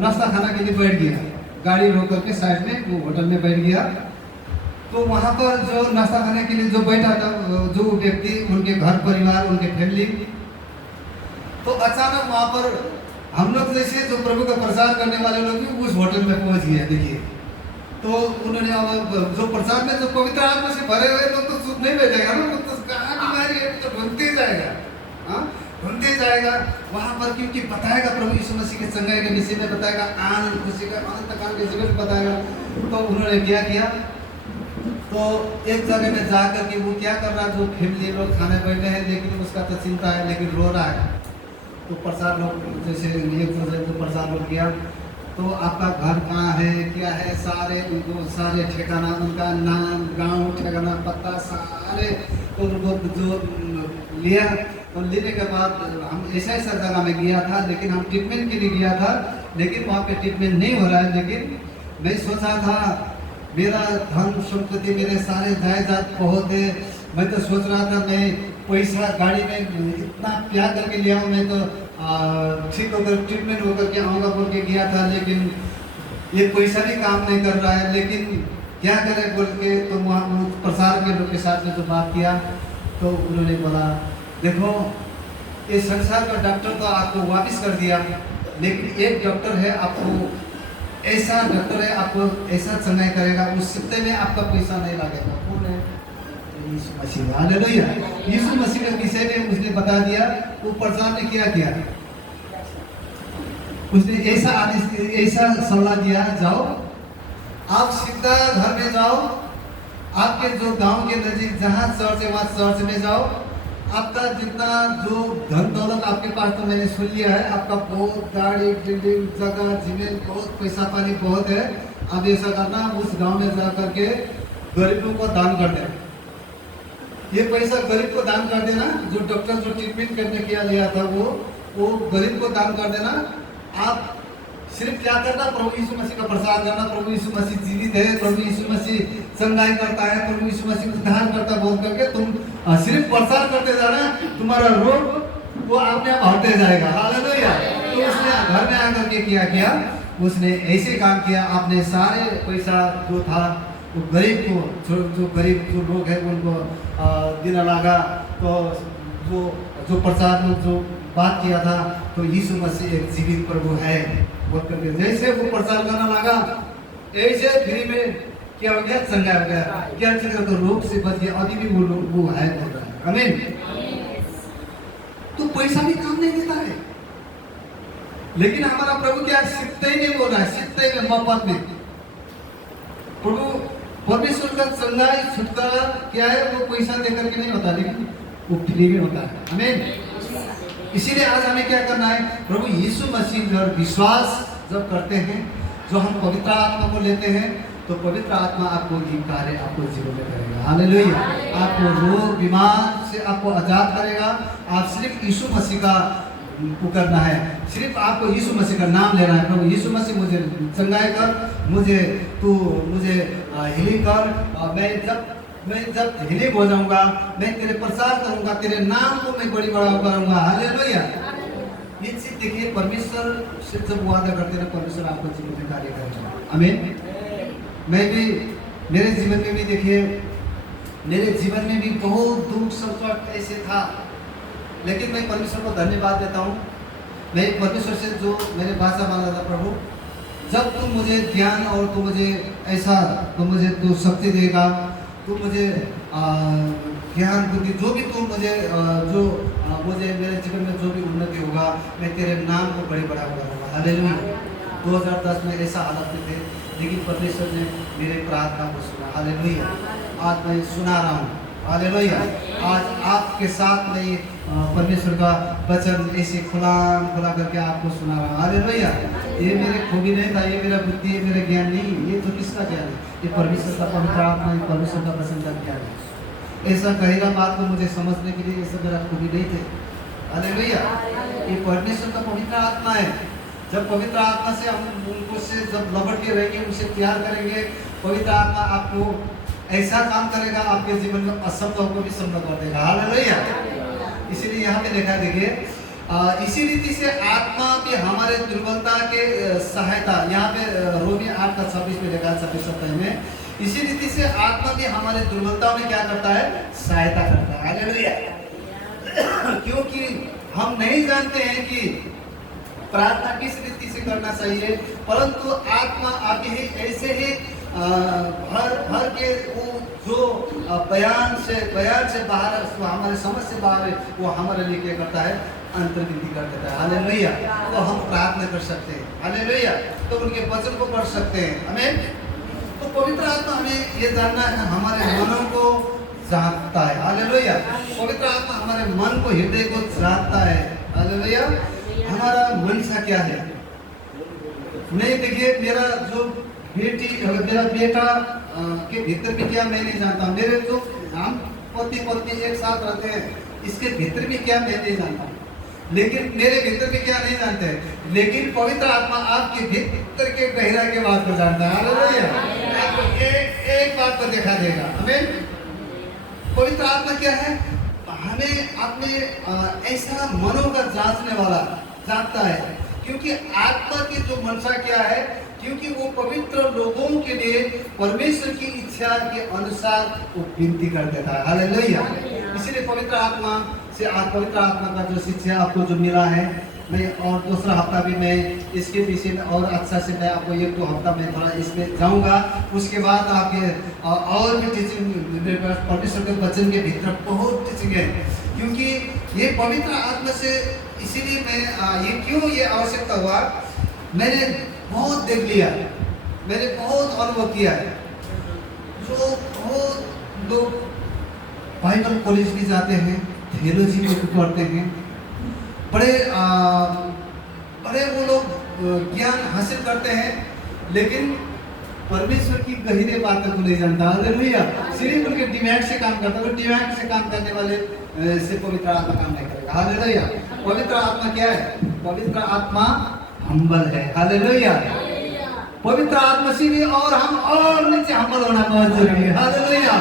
नाश्ता खाना के लिए बैठ गया, गाड़ी रोक करके साइड में वो होटल में बैठ गया। तो वहाँ पर जो नाश्ता खाने के लिए जो बैठा था जो व्यक्ति, उनके घर परिवार, उनके फैमिली, तो अचानक वहाँ पर हम लोग जैसे जो प्रभु का प्रचार करने वाले लोग भी उस होटल में पहुँच गए। देखिए, तो उन्होंने अब जो प्रचार में जो पवित्र आत्मा से भरे हुए लोग तो चुप नहीं बैठेगा ना, वो तो कहाँ बीमारी है तो ढूंढते जाएगा, ढूंढते जाएगा वहाँ पर, क्योंकि बताएगा प्रभु यीशु मसीह के संगाई के विषय में, बताएगा आनंद खुशी का अनंत काल के विषय में बताएगा। तो उन्होंने क्या किया, तो एक जगह में जा करके वो क्या कर रहा है, जो फैमिली लोग खाने बैठे हैं, लेकिन उसका तो चिंता है, लेकिन रो रहा है। तो प्रसाद लोग जैसे तो प्रसाद लोग गया, तो आपका घर कहाँ है, क्या है, सारे उनको सारे ठिकाना, उनका नाम, गांव, ठिकाना, पता सारे तो उनको जो लिया। तो लेने के बाद हम ऐसा जगह में गया था, लेकिन हम ट्रीटमेंट के लिए गया था, लेकिन वहाँ पे ट्रीटमेंट नहीं हो रहा है। लेकिन मैं सोचा था मेरा धन संपत्ति, मेरे सारे जायदाद बहुत है, मैं तो सोच रहा था मैं पैसा गाड़ी में इतना प्यार करके लिया हूँ, मैं तो ठीक होकर ट्रीटमेंट होकर के आऊँगा बोल के गया था, लेकिन ये पैसा भी काम नहीं कर रहा है, लेकिन क्या करें बोल के। तो वहाँ प्रसार के लोग के साथ में जो बात किया, तो उन्होंने बोला देखो ये संसार का डॉक्टर तो आपको वापस कर दिया, लेकिन एक डॉक्टर है, आपको ऐसा डॉक्टर है, आपको ऐसा चंगाई करेगा, उस सिक्ते में आपका पैसा नहीं लगेगा। कौन है? यीशु मसीह। हालेलुया। यीशु मसीह के विषय में उसने बता दिया। वो प्रचार ने क्या किया, उसने ऐसा आदेश, ऐसा सलाह दिया, जाओ आप सीधा घर में जाओ, आपके जो गांव के नजीक जहाँ चर्च है वहाँ चर्च में जाओ, आपका जितना जो धन दौलत आपके पास पास्टर मैंने सुन लिया है आपका बहुत गाड़ी बिल्डिंग जगह जमीन बहुत पैसा पानी बहुत है, अब ऐसा करना उस गांव में जा करके गरीबों को दान कर देना। ये पैसा गरीब को दान कर देना, जो डॉक्टर जो ट्रीटमेंट करने के लिए लिया था वो गरीब को दान कर देना। आप सिर्फ क्या करना, प्रभु यीशु मसीह का प्रसाद करना, प्रभु यीशु मसीह जीवित है, प्रभु यीशु मसीह चंगाई करता है, प्रभु यीशु मसीह उद्धार करता बोल करके तुम सिर्फ प्रसाद करते जाना, तुम्हारा रोग वो अपने आप हटते जाएगा। हालेलुया। तो उसने घर में आकर के क्या उसने ऐसे काम किया, आपने सारे पैसा जो था वो गरीब को जो गरीब जो लोग हैं उनको देना लगा। तो जो प्रसाद में जो बात किया था, तो यीशु मसीह एक जीवित प्रभु है बोल करके जैसे वो प्रचार करना लगा, ऐसे फ्री में क्या हो गया, चंगा हो गया। क्या चीज तो रोग से बच गया, अभी भी वो है बोल रहा है। आमीन। तो पैसा भी काम नहीं देता है, लेकिन हमारा प्रभु क्या सिद्ध ही नहीं बोल रहा है, सिद्ध ही मफत में। प्रभु परमेश्वर का चंगाई छुटकारा क्या है, वो पैसा देकर के नहीं होता, लेकिन वो फ्री में होता है। आमीन। इसीलिए आज हमें क्या करना है, प्रभु यीशु मसीह पर विश्वास जब करते हैं, जो हम पवित्र आत्मा को लेते हैं, तो पवित्र आत्मा आपको ये कार्य आपको जीवन में करेगा। हालेलुया। आपको रोग बीमार से आपको आजाद करेगा। आप सिर्फ यीशु मसीह का पुकारना है, सिर्फ आपको यीशु मसीह का नाम लेना है। प्रभु यीशु मसीह मुझे चंगाई कर, मुझे हीलिंग कर। मैं जब हीलिंग हो जाऊंगा, मैं तेरे प्रसार करूंगा, तेरे नाम को मैं बड़ी बड़ा करूंगा। हालेलुया। ये चीज देखिए, परमेश्वर से जब वादा करते हैं, परमेश्वर आपको जीवन में कार्य करेगा। आमीन। मैं भी मेरे जीवन में भी देखिए, मेरे जीवन में भी बहुत दुख संकट ऐसे था, लेकिन मैं परमेश्वर को धन्यवाद देता हूँ। मैं परमेश्वर से जो मैंने भाषा मांगा था, प्रभु जब तुम मुझे ज्ञान और तुम मुझे ऐसा मुझे तू शक्ति देगा, तू मुझे ज्ञान बुद्धि जो भी तू मुझे मुझे मेरे जीवन में जो भी उन्नति होगा, मैं तेरे नाम को बड़े बड़ा करूँगा। हालेलुया। 2010 में ऐसा हालत में थे, लेकिन परमेश्वर ने मेरे प्रार्थना को सुना। हालेलुया। आज मैं सुना रहा हूँ। हालेलुया। आज आपके साथ मैं परमेश्वर का वचन ऐसे खुला करके आपको सुना रहा हूँ। हालेलुया। ये मेरे खूबी नहीं था, ये मेरा बुद्धि, ये मेरा ज्ञान नहीं, ये तो किसका ज्ञान है, ये परमेश्वर का पवित्र आत्मा, ये परमेश्वर का वचन का ज्ञान है। ऐसा गहरा बात को मुझे समझने के लिए ऐसा मेरा खूबी नहीं थे। हालेलुया। ये परमेश्वर का पवित्र आत्मा है। जब पवित्र आत्मा से हम उनको से जब लपट के रहेंगे, उनसे प्यार करेंगे, पवित्र आत्मा आपको ऐसा काम करेगा, आपके जीवन में असंभव को भी संभव कर देगा। हालेलुया। इसीलिए यहाँ पे देखा, देखिए इसी रीति से आत्मा भी हमारे दुर्बलता के सहायता, यहाँ पे रोमी 8:26 में देखा, 26-27 में, इसी रीति से आत्मा भी हमारे दुर्बलता में क्या करता है, सहायता करता है। हालेलुया। क्योंकि हम नहीं जानते हैं कि प्रार्थना किस रीति से करना चाहिए, परंतु आत्मा आके ही ऐसे ही हर के वो जो बयान से बाहर, हमारे समझ से बाहर है, वो हमारे लिए क्या करता है, अंतर्विधि कर देता है। हालेलुया। तो हम प्रार्थना कर सकते हैं। हालेलुया। तो उनके वचन को पढ़ सकते हैं। आमीन। तो पवित्र आत्मा हमें ये जानना है, हमारे मनों को जानता है। हालेलुया। पवित्र आत्मा हमारे मन को, हृदय को जानता है। हालेलुया। हमारा मनसा क्या है, नहीं देखिए, मेरा जो मेरा बेटा के भीतर में क्या मैं नहीं जानता, मेरे जो हम पति एक साथ रहते हैं, इसके भीतर में क्या मैं नहीं जानता, लेकिन मेरे भीतर में क्या नहीं जानते, लेकिन पवित्र आत्मा आपके भीतर के गहरा के बात को जानता है। हालेलुया। आपको एक बात को दिखा देगा। आमीन। पवित्र आत्मा क्या है, हमें अपने ऐसा मनों का जांचने वाला जानता है, क्योंकि आत्मा की जो मनसा क्या है, क्योंकि वो पवित्र लोगों के लिए परमेश्वर की इच्छा के अनुसार वो विनती कर देता है। हालेलुया। इसीलिए पवित्र आत्मा से, पवित्र आत्मा का जो शिक्षा आपको जो मिला है, मैं और दूसरा हफ्ता भी मैं इसके विषय में और अच्छा से मैं आपको 1-2 हफ्ता में थोड़ा इसमें जाऊंगा। उसके बाद आपके और भी टीचिंग, परमेश्वर के वचन के भीतर बहुत टीचिंग है, क्योंकि ये पवित्र आत्मा से, इसीलिए मैं ये क्यों ये आवश्यकता हुआ, मैंने बहुत देख लिया, मैंने बहुत अनुभव किया है। जो बहुत लोग बाइबल कॉलेज भी जाते हैं, थियोलॉजी भी पढ़ते हैं, बड़े बड़े वो लोग ज्ञान हासिल करते हैं, लेकिन परमेश्वर की गहरे बातों को नहीं जानता। हालेलुया। सिर्फ उनके दिमाग से काम करता है, दिमाग से काम करने वाले से पवित्र आत्मा काम नहीं करेगा। हालेलुया। पवित्र आत्मा क्या है? पवित्र आत्मा हम्बल है। हालेलुया। पवित्र आत्मा से भी और हम और नीचे हम्बल होना बहुत जरूरी है। हालेलुया।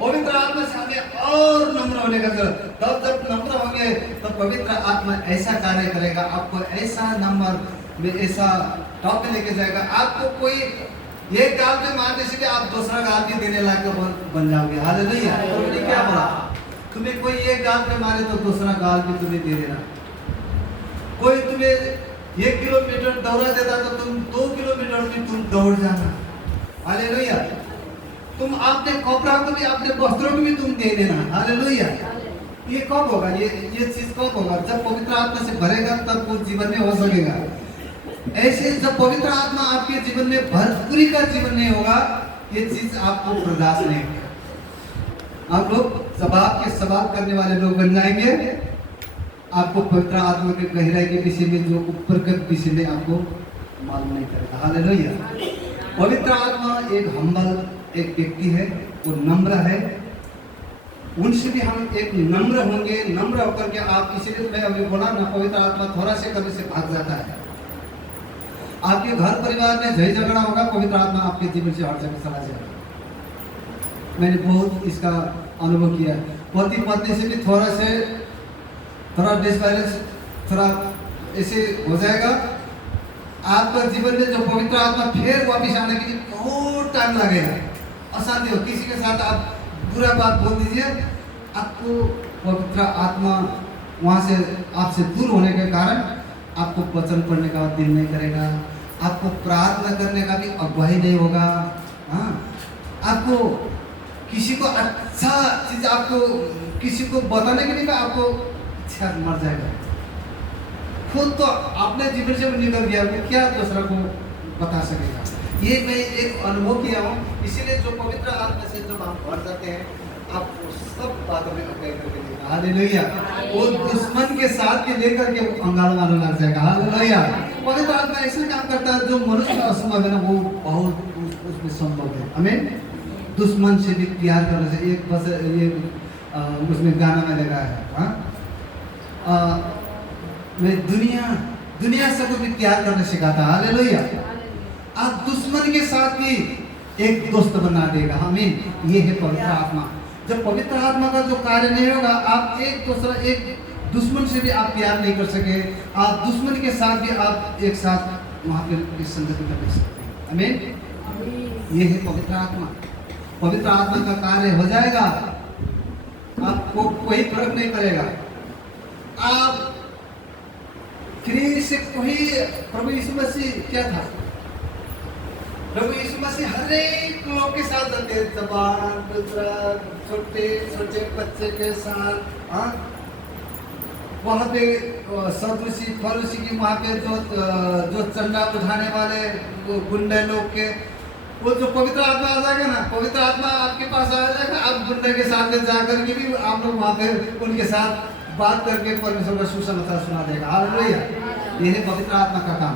पवित्र आत्मा से हमें और नम्र होने का जरूरत। तब जब नम्र होंगे तो पवित्र आत्मा ऐसा कार्य करेगा, आपको ऐसा नंबर में ऐसा टॉप में लेके जाएगा। आपको कोई एक गाल पे मारने से भी आप दूसरा गाल भी देने लायक बन जाओगे। हालेलुया। तुमने क्या बोला? तुम्हें कोई एक गाल पे मारे तो दूसरा गाल भी तुम्हें दे देना। कोई तुम्हें 1 किलोमीटर दौड़ा देता तो तुम 2 किलोमीटर भी तुम दौड़ जाना। हालेलुया। तुम अपने कपड़ा को भी, अपने वस्त्रों को भी तुम दे देना। हालेलुया। ये कब होगा? ये चीज कब होगा? जब पवित्र आत्मा से भरेगा तब वो जीवन में हो सकेगा। ऐसे जब पवित्र आत्मा आपके जीवन में भरपूरी का जीवन नहीं होगा, ये चीज आपको बर्दाश्त नहीं होगा। आप लोग सवाल करने वाले लोग बन जाएंगे। आपको पवित्र आत्मा के गहराई के विषय में, जो ऊपर के विषय में आपको मालूम नहीं करेगा। हालेलुया। पवित्र आत्मा एक हम्बल एक व्यक्ति है, वो नम्र है। उनसे भी हम एक नम्र होंगे। नम्र होकर के आप, इसीलिए मैं अभी बोला ना, पवित्र आत्मा थोड़ा से कभी से भाग जाता है। आपके घर परिवार में झगड़ा झगड़ा होगा, पवित्र आत्मा आपके जीवन से हट जाकर चला जाएगा। मैंने बहुत इसका अनुभव किया। पति पत्नी से भी थोड़ा डिसबैलेंस, थोड़ा ऐसे हो जाएगा। आपका जीवन में जो पवित्र आत्मा फिर वापिस आने के लिए बहुत टाइम लगेगा। अशांति हो, किसी के साथ आप बुरा बात बोल दीजिए, आपको पवित्र आत्मा वहाँ से आपसे दूर होने के कारण आपको वचन पढ़ने का दिल नहीं करेगा, आपको प्रार्थना करने का भी अगुवाई नहीं होगा। हाँ, आपको किसी को अच्छा चीज, आपको किसी को बताने के लिए आपको इच्छा मर जाएगा। खुद तो अपने जीवन से निकल गया, वो क्या दूसरा को बता सकेगा? ये मैं एक अनुभव किया हूँ। इसीलिए जो पवित्र आत्मा से जब हम भर जाते हैं, आपको सब बातों में अगुवाई करके देगा। हालेलुया। वो दुश्मन के साथ के लेकर के अंगाल मारने लग जाएगा। हालेलुया। पवित्र आत्मा ऐसा काम करता है जो मनुष्य का असंभव है ना, वो बहुत उसमें संभव है। हमें दुश्मन से भी प्यार करना चाहिए। एक बस ये उसमें गाना में लगा है, हाँ, मैं दुनिया से को भी प्यार करना सिखाता। हालेलुया। आप दुश्मन के साथ भी एक दोस्त बना देगा। हमें ये है पवित्र आत्मा। जब पवित्र आत्मा का जो कार्य नहीं होगा, आप एक दुश्मन से भी आप प्यार नहीं कर सके, आप दुश्मन के साथ भी आप एक साथ वहाँ पे संगति कर सकते हैं। आमीन। ये है पवित्र आत्मा। पवित्र आत्मा का कार्य हो जाएगा, आपको कोई फर्क नहीं पड़ेगा। आप फिर से कोई, प्रभु यीशु मसीह क्या था? प्रभु यीशु मसीह हर एक लोग के साथ रहते हैं, जवान, बुजुर्ग, छोटे बच्चे के साथ। हाँ, वहाँ पे सदृशी फरुशी की, वहाँ पे जो चंदा उठाने वाले गुंडे लोग के, वो जो पवित्र आत्मा आ जाएगा ना, पवित्र आत्मा आपके पास आ जाएगा, आप गुंडे के साथ में जाकर के भी आप लोग वहाँ पे उनके साथ बात करके परमेश्वर का सुसमाचार सुना देगा। हालेलुया। ये है पवित्र आत्मा का काम।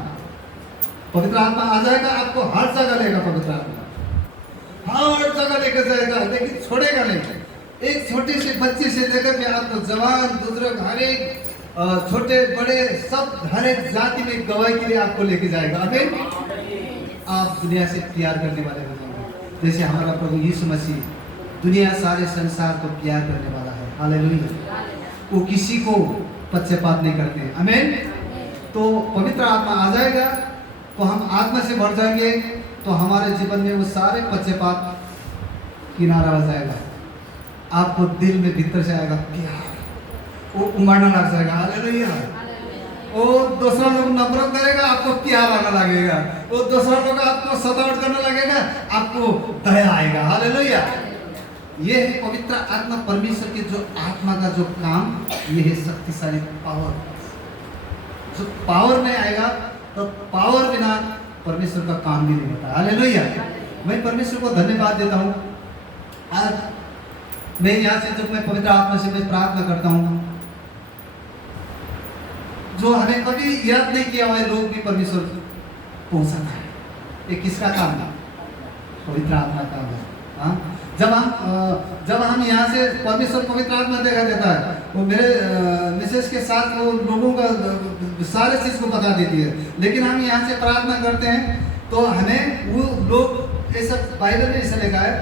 पवित्र आत्मा आ जाएगा, आपको हर जगह लेगा। पवित्र आत्मा हर जगह लेकर जाएगा, लेकिन छोड़ेगा नहीं। एक छोटे से बच्चे से लेकर के आपको जवान, बुजुर्ग, हर एक छोटे बड़े सब हर एक जाति में गवाही के लिए आपको लेके जाएगा। आमीन। आप दुनिया से प्यार करने वाले हो जाएंगे, जैसे हमारा प्रभु यीशु मसीह दुनिया सारे संसार को प्यार करने वाला है। हालेलुया। वो किसी को पक्षपात नहीं करते हैं। आमीन। तो पवित्र आत्मा आ जाएगा तो हम आत्मा से भर जाएंगे, तो हमारे जीवन में वो सारे पक्षपात किनारा हो जाएगा। आपको दिल में भीतर से आएगा प्यार, वो उमड़ना लग जाएगा। हालेलुया। वो दूसरा लोग नफरत करेगा, आपको प्यार आने लगेगा। वो दूसरा लोग आपको सतावट करने लगेगा, आपको दया आएगा। हालेलुया। ये है पवित्र आत्मा, परमेश्वर की जो आत्मा का जो काम, ये है शक्तिशाली पावर। जो पावर नहीं आएगा तो पावर बिना परमेश्वर का काम भी नहीं होता। हालेलुया। मैं परमेश्वर को धन्यवाद देता हूँ। आज मैं यहाँ से जब मैं पवित्र आत्मा से मैं प्रार्थना करता हूँ, जो हमें कभी याद नहीं किया हुआ लोग भी परमेश्वर पहुंचाता है। ये किसका काम है? पवित्र आत्मा का काम है। हाँ, जब हम यहाँ से परमेश्वर पवित्र आत्मा देखा देता है, वो मेरे मिसेस के साथ वो लोगों का सारे चीज को बता देती है, लेकिन हम यहाँ से प्रार्थना करते हैं तो हमें वो लोग ऐसा बाइबल में ऐसा लिखा है,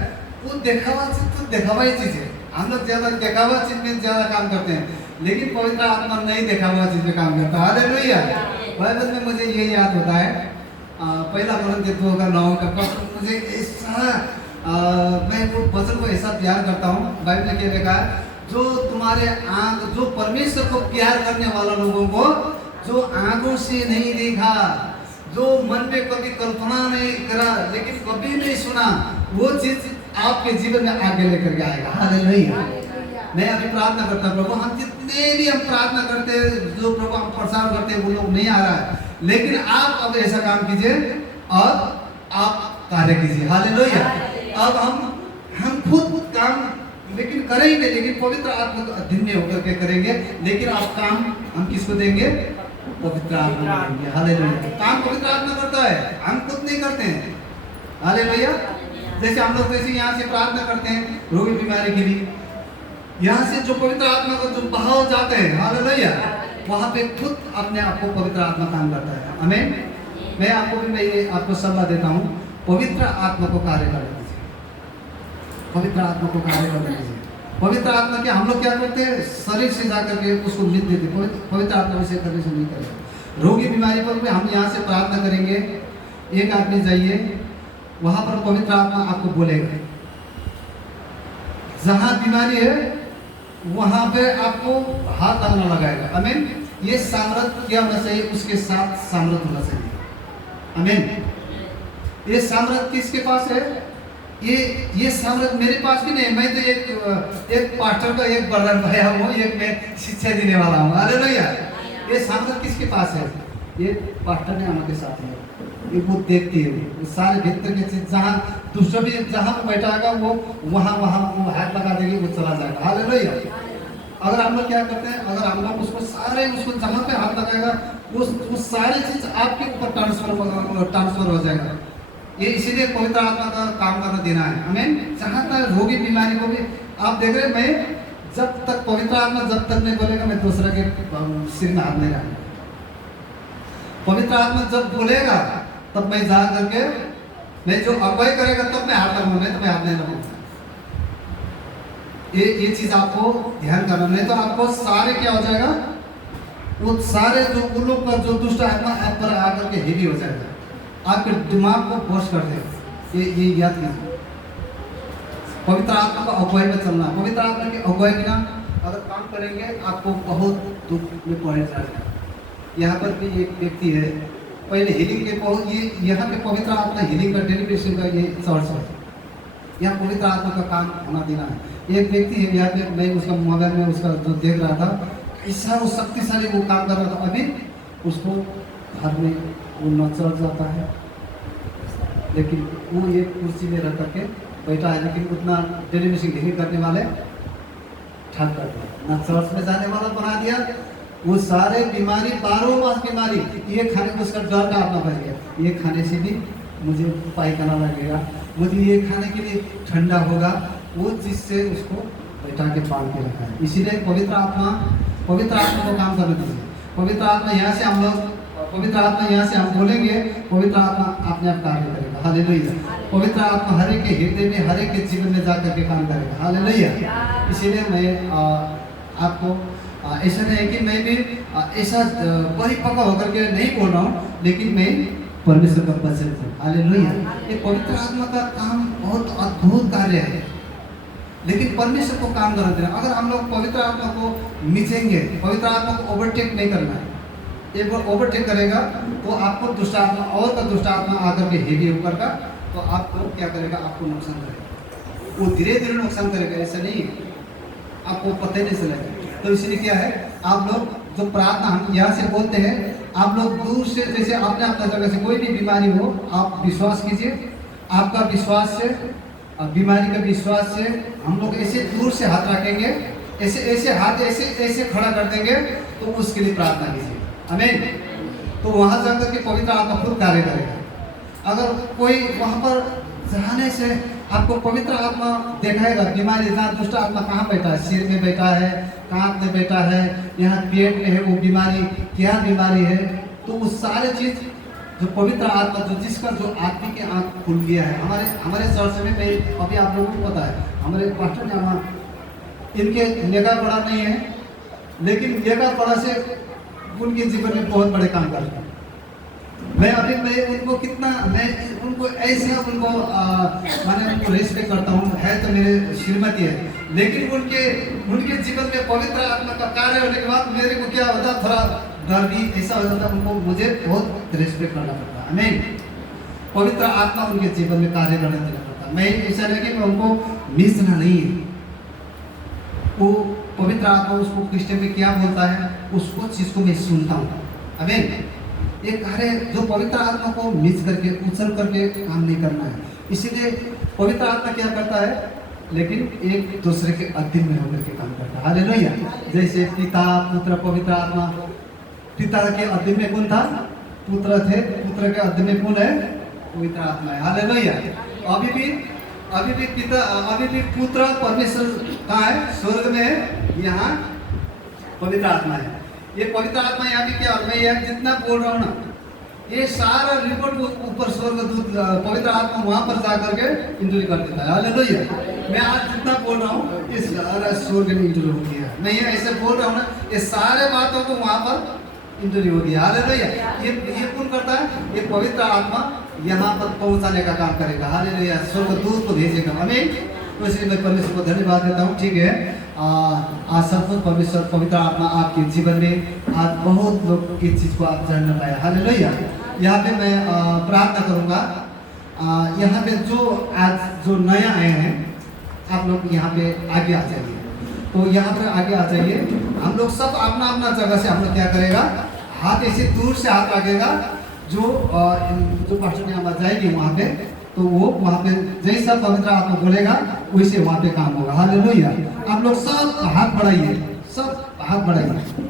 वो दिखावा चीज तो दिखावा ही चीज है। हम लोग ज्यादा दिखावा चीज में ज्यादा काम करते हैं, लेकिन पवित्र आत्मा नहीं दिखावा चीज में काम करता। हालेलुया। बाइबल में मुझे ये याद होता है, पहला कोरिन्थियों 2:9 का पद, मुझे ऐसा मैं वो वचन को ऐसा प्यार करता हूँ। बाइबल में क्या लिखा है, जो तुम्हारे आंख, जो परमेश्वर को प्यार करने वाला लोगों को जो आंखों से नहीं देखा, जो मन में कभी कल्पना नहीं करा, लेकिन कभी नहीं सुना, वो चीज आपके जीवन में आगे लेकर के आएगा। हालेलुया। मैं अभी प्रार्थना करता हूँ, प्रभु हम जितने भी हम प्रार्थना करते हैं, जो प्रभु हम प्रसार करते हैं, वो लोग नहीं आ रहा है, लेकिन आप अब ऐसा काम कीजिए और आप कार्य कीजिए। हालेलुया। अब हम खुद काम लेकिन करेंगे, लेकिन पवित्र आत्मा के अधीन में होकर के करेंगे, लेकिन आप काम हम किसको देंगे? पवित्र आत्मा को देंगे। हालेलुया। काम पवित्र आत्मा करता है, हम खुद नहीं करते हैं। हालेलुया। जैसे हम लोग जैसे यहाँ से प्रार्थना करते हैं रोगी बीमारी के लिए, यहाँ से जो पवित्र आत्मा को जो बहाव जाते हैं, हालेलुया, वहाँ पे खुद अपने आप को पवित्र आत्मा काम करता है। आमीन। मैं आपको सलाह देता हूँ, पवित्र आत्मा को कार्य करने दीजिए। पवित्र आत्मा को कार्य करने दीजिए। पवित्र आत्मा के हम लोग क्या करते हैं? शरीर से जा करके उसको मिल देते। पवित्र आत्मा से करने से नहीं करें। रोगी बीमारी पर भी हम यहाँ से प्रार्थना करेंगे, एक आदमी जाइए, वहां पर पवित्र आत्मा आपको बोलेगा, जहां बीमारी है वहां पे आपको हाथ डालना लगाएगा। आमीन। ये सामर्थ क्या होना चाहिए? उसके साथ सामर्थ होना चाहिए। आमीन। ये सामर्थ किसके पास है? ये सामर्थ मेरे पास भी नहीं। मैं तो एक पास्टर का एक वरदान पाया हूँ, एक मैं शिक्षा देने वाला हूँ। हालेलुया। ये सामर्थ किसके पास है? ये पास्टर ने हमारे साथ है। ये वो देखती है, वो सारे भीतर की चीज जहाँ दूसरा भी जहाँ पे बैठाएगा वो वहाँ वो हाथ लगा देगी, वो चला जाएगा। हालेलुया। अगर हम लोग क्या करते हैं, अगर हम लोग उसको जहाँ पे हाथ लगाएगा वो सारी चीज आपके ऊपर ट्रांसफर हो जाएगा। ये इसीलिए पवित्र आत्मा का काम करना देना है। आमीन। जहाँ तक रोगी बीमारी को भी आप देख रहे, मैं जब तक पवित्र आत्मा जब तक नहीं बोलेगा, मैं दूसरा के सिर में हाथ नहीं रखूंगा। पवित्र आत्मा जब बोलेगा तब मैं जा करके, मैं जो अगुवाई करेगा तब मैं हाथ लगाऊंगा, नहीं तो मैं हाथ नहीं लगाऊंगा। ये चीज आपको ध्यान करना, नहीं तो आपको सारे क्या हो जाएगा, वो सारे जो उन लोग का जो दुष्ट आत्मा आप पर आकर के हेवी हो जाएगा, आपके दिमाग को बोझ कर देगा। ये याद कीजिए। पवित्र आत्मा का अगुवाई में चलना, पवित्र आत्मा की अगुवाई बिना अगर काम करेंगे आपको बहुत दुख में पड़े जाएगा। यहाँ पर भी एक व्यक्ति है, पहले हीलिंग के बहुत ये यहाँ पे पवित्र आत्मा हीलिंग का डेलीब्रेशन का ये चर्च है, यहाँ पवित्र आत्मा का काम होना देना है। एक व्यक्ति है यहाँ पे, मैं उसका मोबाइल में उसका जो देख रहा था, ऐसा वो शक्तिशाली वो काम कर रहा था। अभी उसको घर में वो न चल जाता है, लेकिन वो एक कुर्सी में रह करके बैठा है, लेकिन उतना डेलीब्रेशन हीलिंग करने वाले ठग करते हैं, न चर्च में जाने वाला बना दिया। वो सारे बीमारी 12 मास बीमारी, ये खाने को उसका डर का आत्मा बन गया, ये खाने से भी मुझे पायखाना लगेगा, मुझे ये खाने के लिए ठंडा होगा, वो चीज़ से उसको बैठा के बांध के रखा है। इसीलिए पवित्र आत्मा को काम करने दीजिए। पवित्र आत्मा यहाँ से हम लोग, पवित्र आत्मा यहाँ से हम बोलेंगे, पवित्र आत्मा अपने आप कार्य करेगा। हालेलुया। पवित्र आत्मा हर एक के हृदय में, हर एक के जीवन में जाकर के काम करेगा। हालेलुया। इसीलिए मैं आपको ऐसा नहीं है कि मैं भी ऐसा परिपक्व होकर के नहीं बोल रहा हूँ, लेकिन मैं परमेश्वर का वचन हूँ। हालेलुया। ये पवित्र आत्मा का काम बहुत अद्भुत कार्य है, लेकिन परमेश्वर को काम करना देना। अगर हम लोग पवित्र आत्मा को मिचेंगे, पवित्र आत्मा को ओवरटेक नहीं करना है। एक बार ओवरटेक करेगा तो आपको दुष्ट आत्मा और का दुष्ट आत्मा आकर के हेवी होकर का, तो आपको क्या करेगा, आपको नुकसान करेगा। वो धीरे धीरे नुकसान करेगा, ऐसा नहीं आपको पता ही नहीं चलेगा। तो इसलिए क्या है, आप लोग जो प्रार्थना हम यहाँ से बोलते हैं, आप लोग दूर से, जैसे आपने अपना जगह से कोई भी बीमारी हो, आप विश्वास कीजिए, आपका विश्वास से, बीमारी का विश्वास से हम लोग ऐसे दूर से हाथ रखेंगे, ऐसे हाथ ऐसे खड़ा कर देंगे, तो उसके लिए प्रार्थना कीजिए। आमीन। तो वहाँ जाकर के पवित्र आत्मा खुद कार्य करेगा। अगर कोई वहाँ पर जाने से आपको पवित्र आत्मा दिखाएगा बीमारी, जहाँ दुष्ट आत्मा कहाँ बैठा है, सिर में बैठा है, कांख में बैठा है, यहाँ पेट में है, वो बीमारी क्या बीमारी है, तो वो सारे चीज जो पवित्र आत्मा जो जिसका जो आत्मा के आंख खुल गया है। हमारे चर्च में अभी आप लोगों को पता है, हमारे पास्टर ने वहाँ इनके लेखा पढ़ा नहीं है, लेकिन लेखा पढ़ा से उनके जीवन में बहुत बड़े काम करते हैं। मैं उनको कितना, मैं उनको ऐसे उनको माने उनको रिस्पेक्ट करता हूँ, है तो मेरे श्रीमती है, लेकिन उनके जीवन में पवित्र आत्मा का कार्य होने के बाद मेरे को क्या होता, थोड़ा डर भी ऐसा हो जाता, उनको मुझे बहुत रिस्पेक्ट करना पड़ता है। नहीं, पवित्र आत्मा उनके जीवन में कार्य करने देना पड़ता। मैं ऐसा नहीं कि मैं उनको मिसना नहीं है, वो पवित्र आत्मा उसको क्रिश्चियन में क्या बोलता है उसको चीज को मैं सुनता हूँ। आमीन। ये कार्य जो पवित्र आत्मा को मिस करके उछल करके काम नहीं करना है। इसीलिए पवित्र आत्मा क्या करता है, लेकिन एक दूसरे के अधीन में होकर के काम करता है। हालेलुया। जैसे पिता पुत्र पवित्र आत्मा, पिता के अधीन में कौन था, पुत्र थे, पुत्र के अधीन में कौन है, पवित्र आत्मा है। हालेलुया। अभी भी पिता, अभी भी पुत्र परमेश्वर कहाँ है, स्वर्ग में है, यहाँ पवित्र आत्मा है। ये पवित्र आत्मा यहाँ भी क्या, मैं यहाँ जितना बोल रहा हूँ ना, ये सारा रिपोर्ट ऊपर स्वर्गदूत पवित्र आत्मा वहाँ पर जा करके इंटरव्यू कर देता है। हालेलुया। मैं आज जितना बोल रहा हूँ ये सारा स्वर्ग में इंटरव्यू हो गया। मैं ये ऐसे बोल रहा हूँ ना, ये सारे बातों को वहाँ पर इंटरव्यू हो गया। हालेलुया। ये कौन करता है, ये पवित्र आत्मा यहाँ पर पहुँचाने का काम करेगा। हालेलुया। स्वर्गदूत को भेजेगा। आमीन। तो इसलिए मैं परमेश्वर को धन्यवाद देता हूँ। ठीक है, आज सब कुछ परमेश्वर पवित्र आत्मा आपके जीवन में आज बहुत लोग की चीज को आप जानना पाया। हालेलुया। यहाँ पे मैं प्रार्थना करूँगा, यहाँ पे जो आज जो नया आए हैं आप लोग यहाँ पे आगे आ जाइए। तो यहाँ पे आगे आ जाइए। हम लोग सब अपना अपना जगह से हम लोग क्या करेगा, हाथ ऐसे दूर से हाथ रखेगा। जो पास्टर ने हमारा जाएगी वहाँ पे, तो वो वहाँ पे जैसा पवित्र आत्मा बोलेगा वैसे वहाँ पे काम होगा। हालेलुया। आप लोग सब हाथ बढ़ाइए, सब हाथ बढ़ाइए।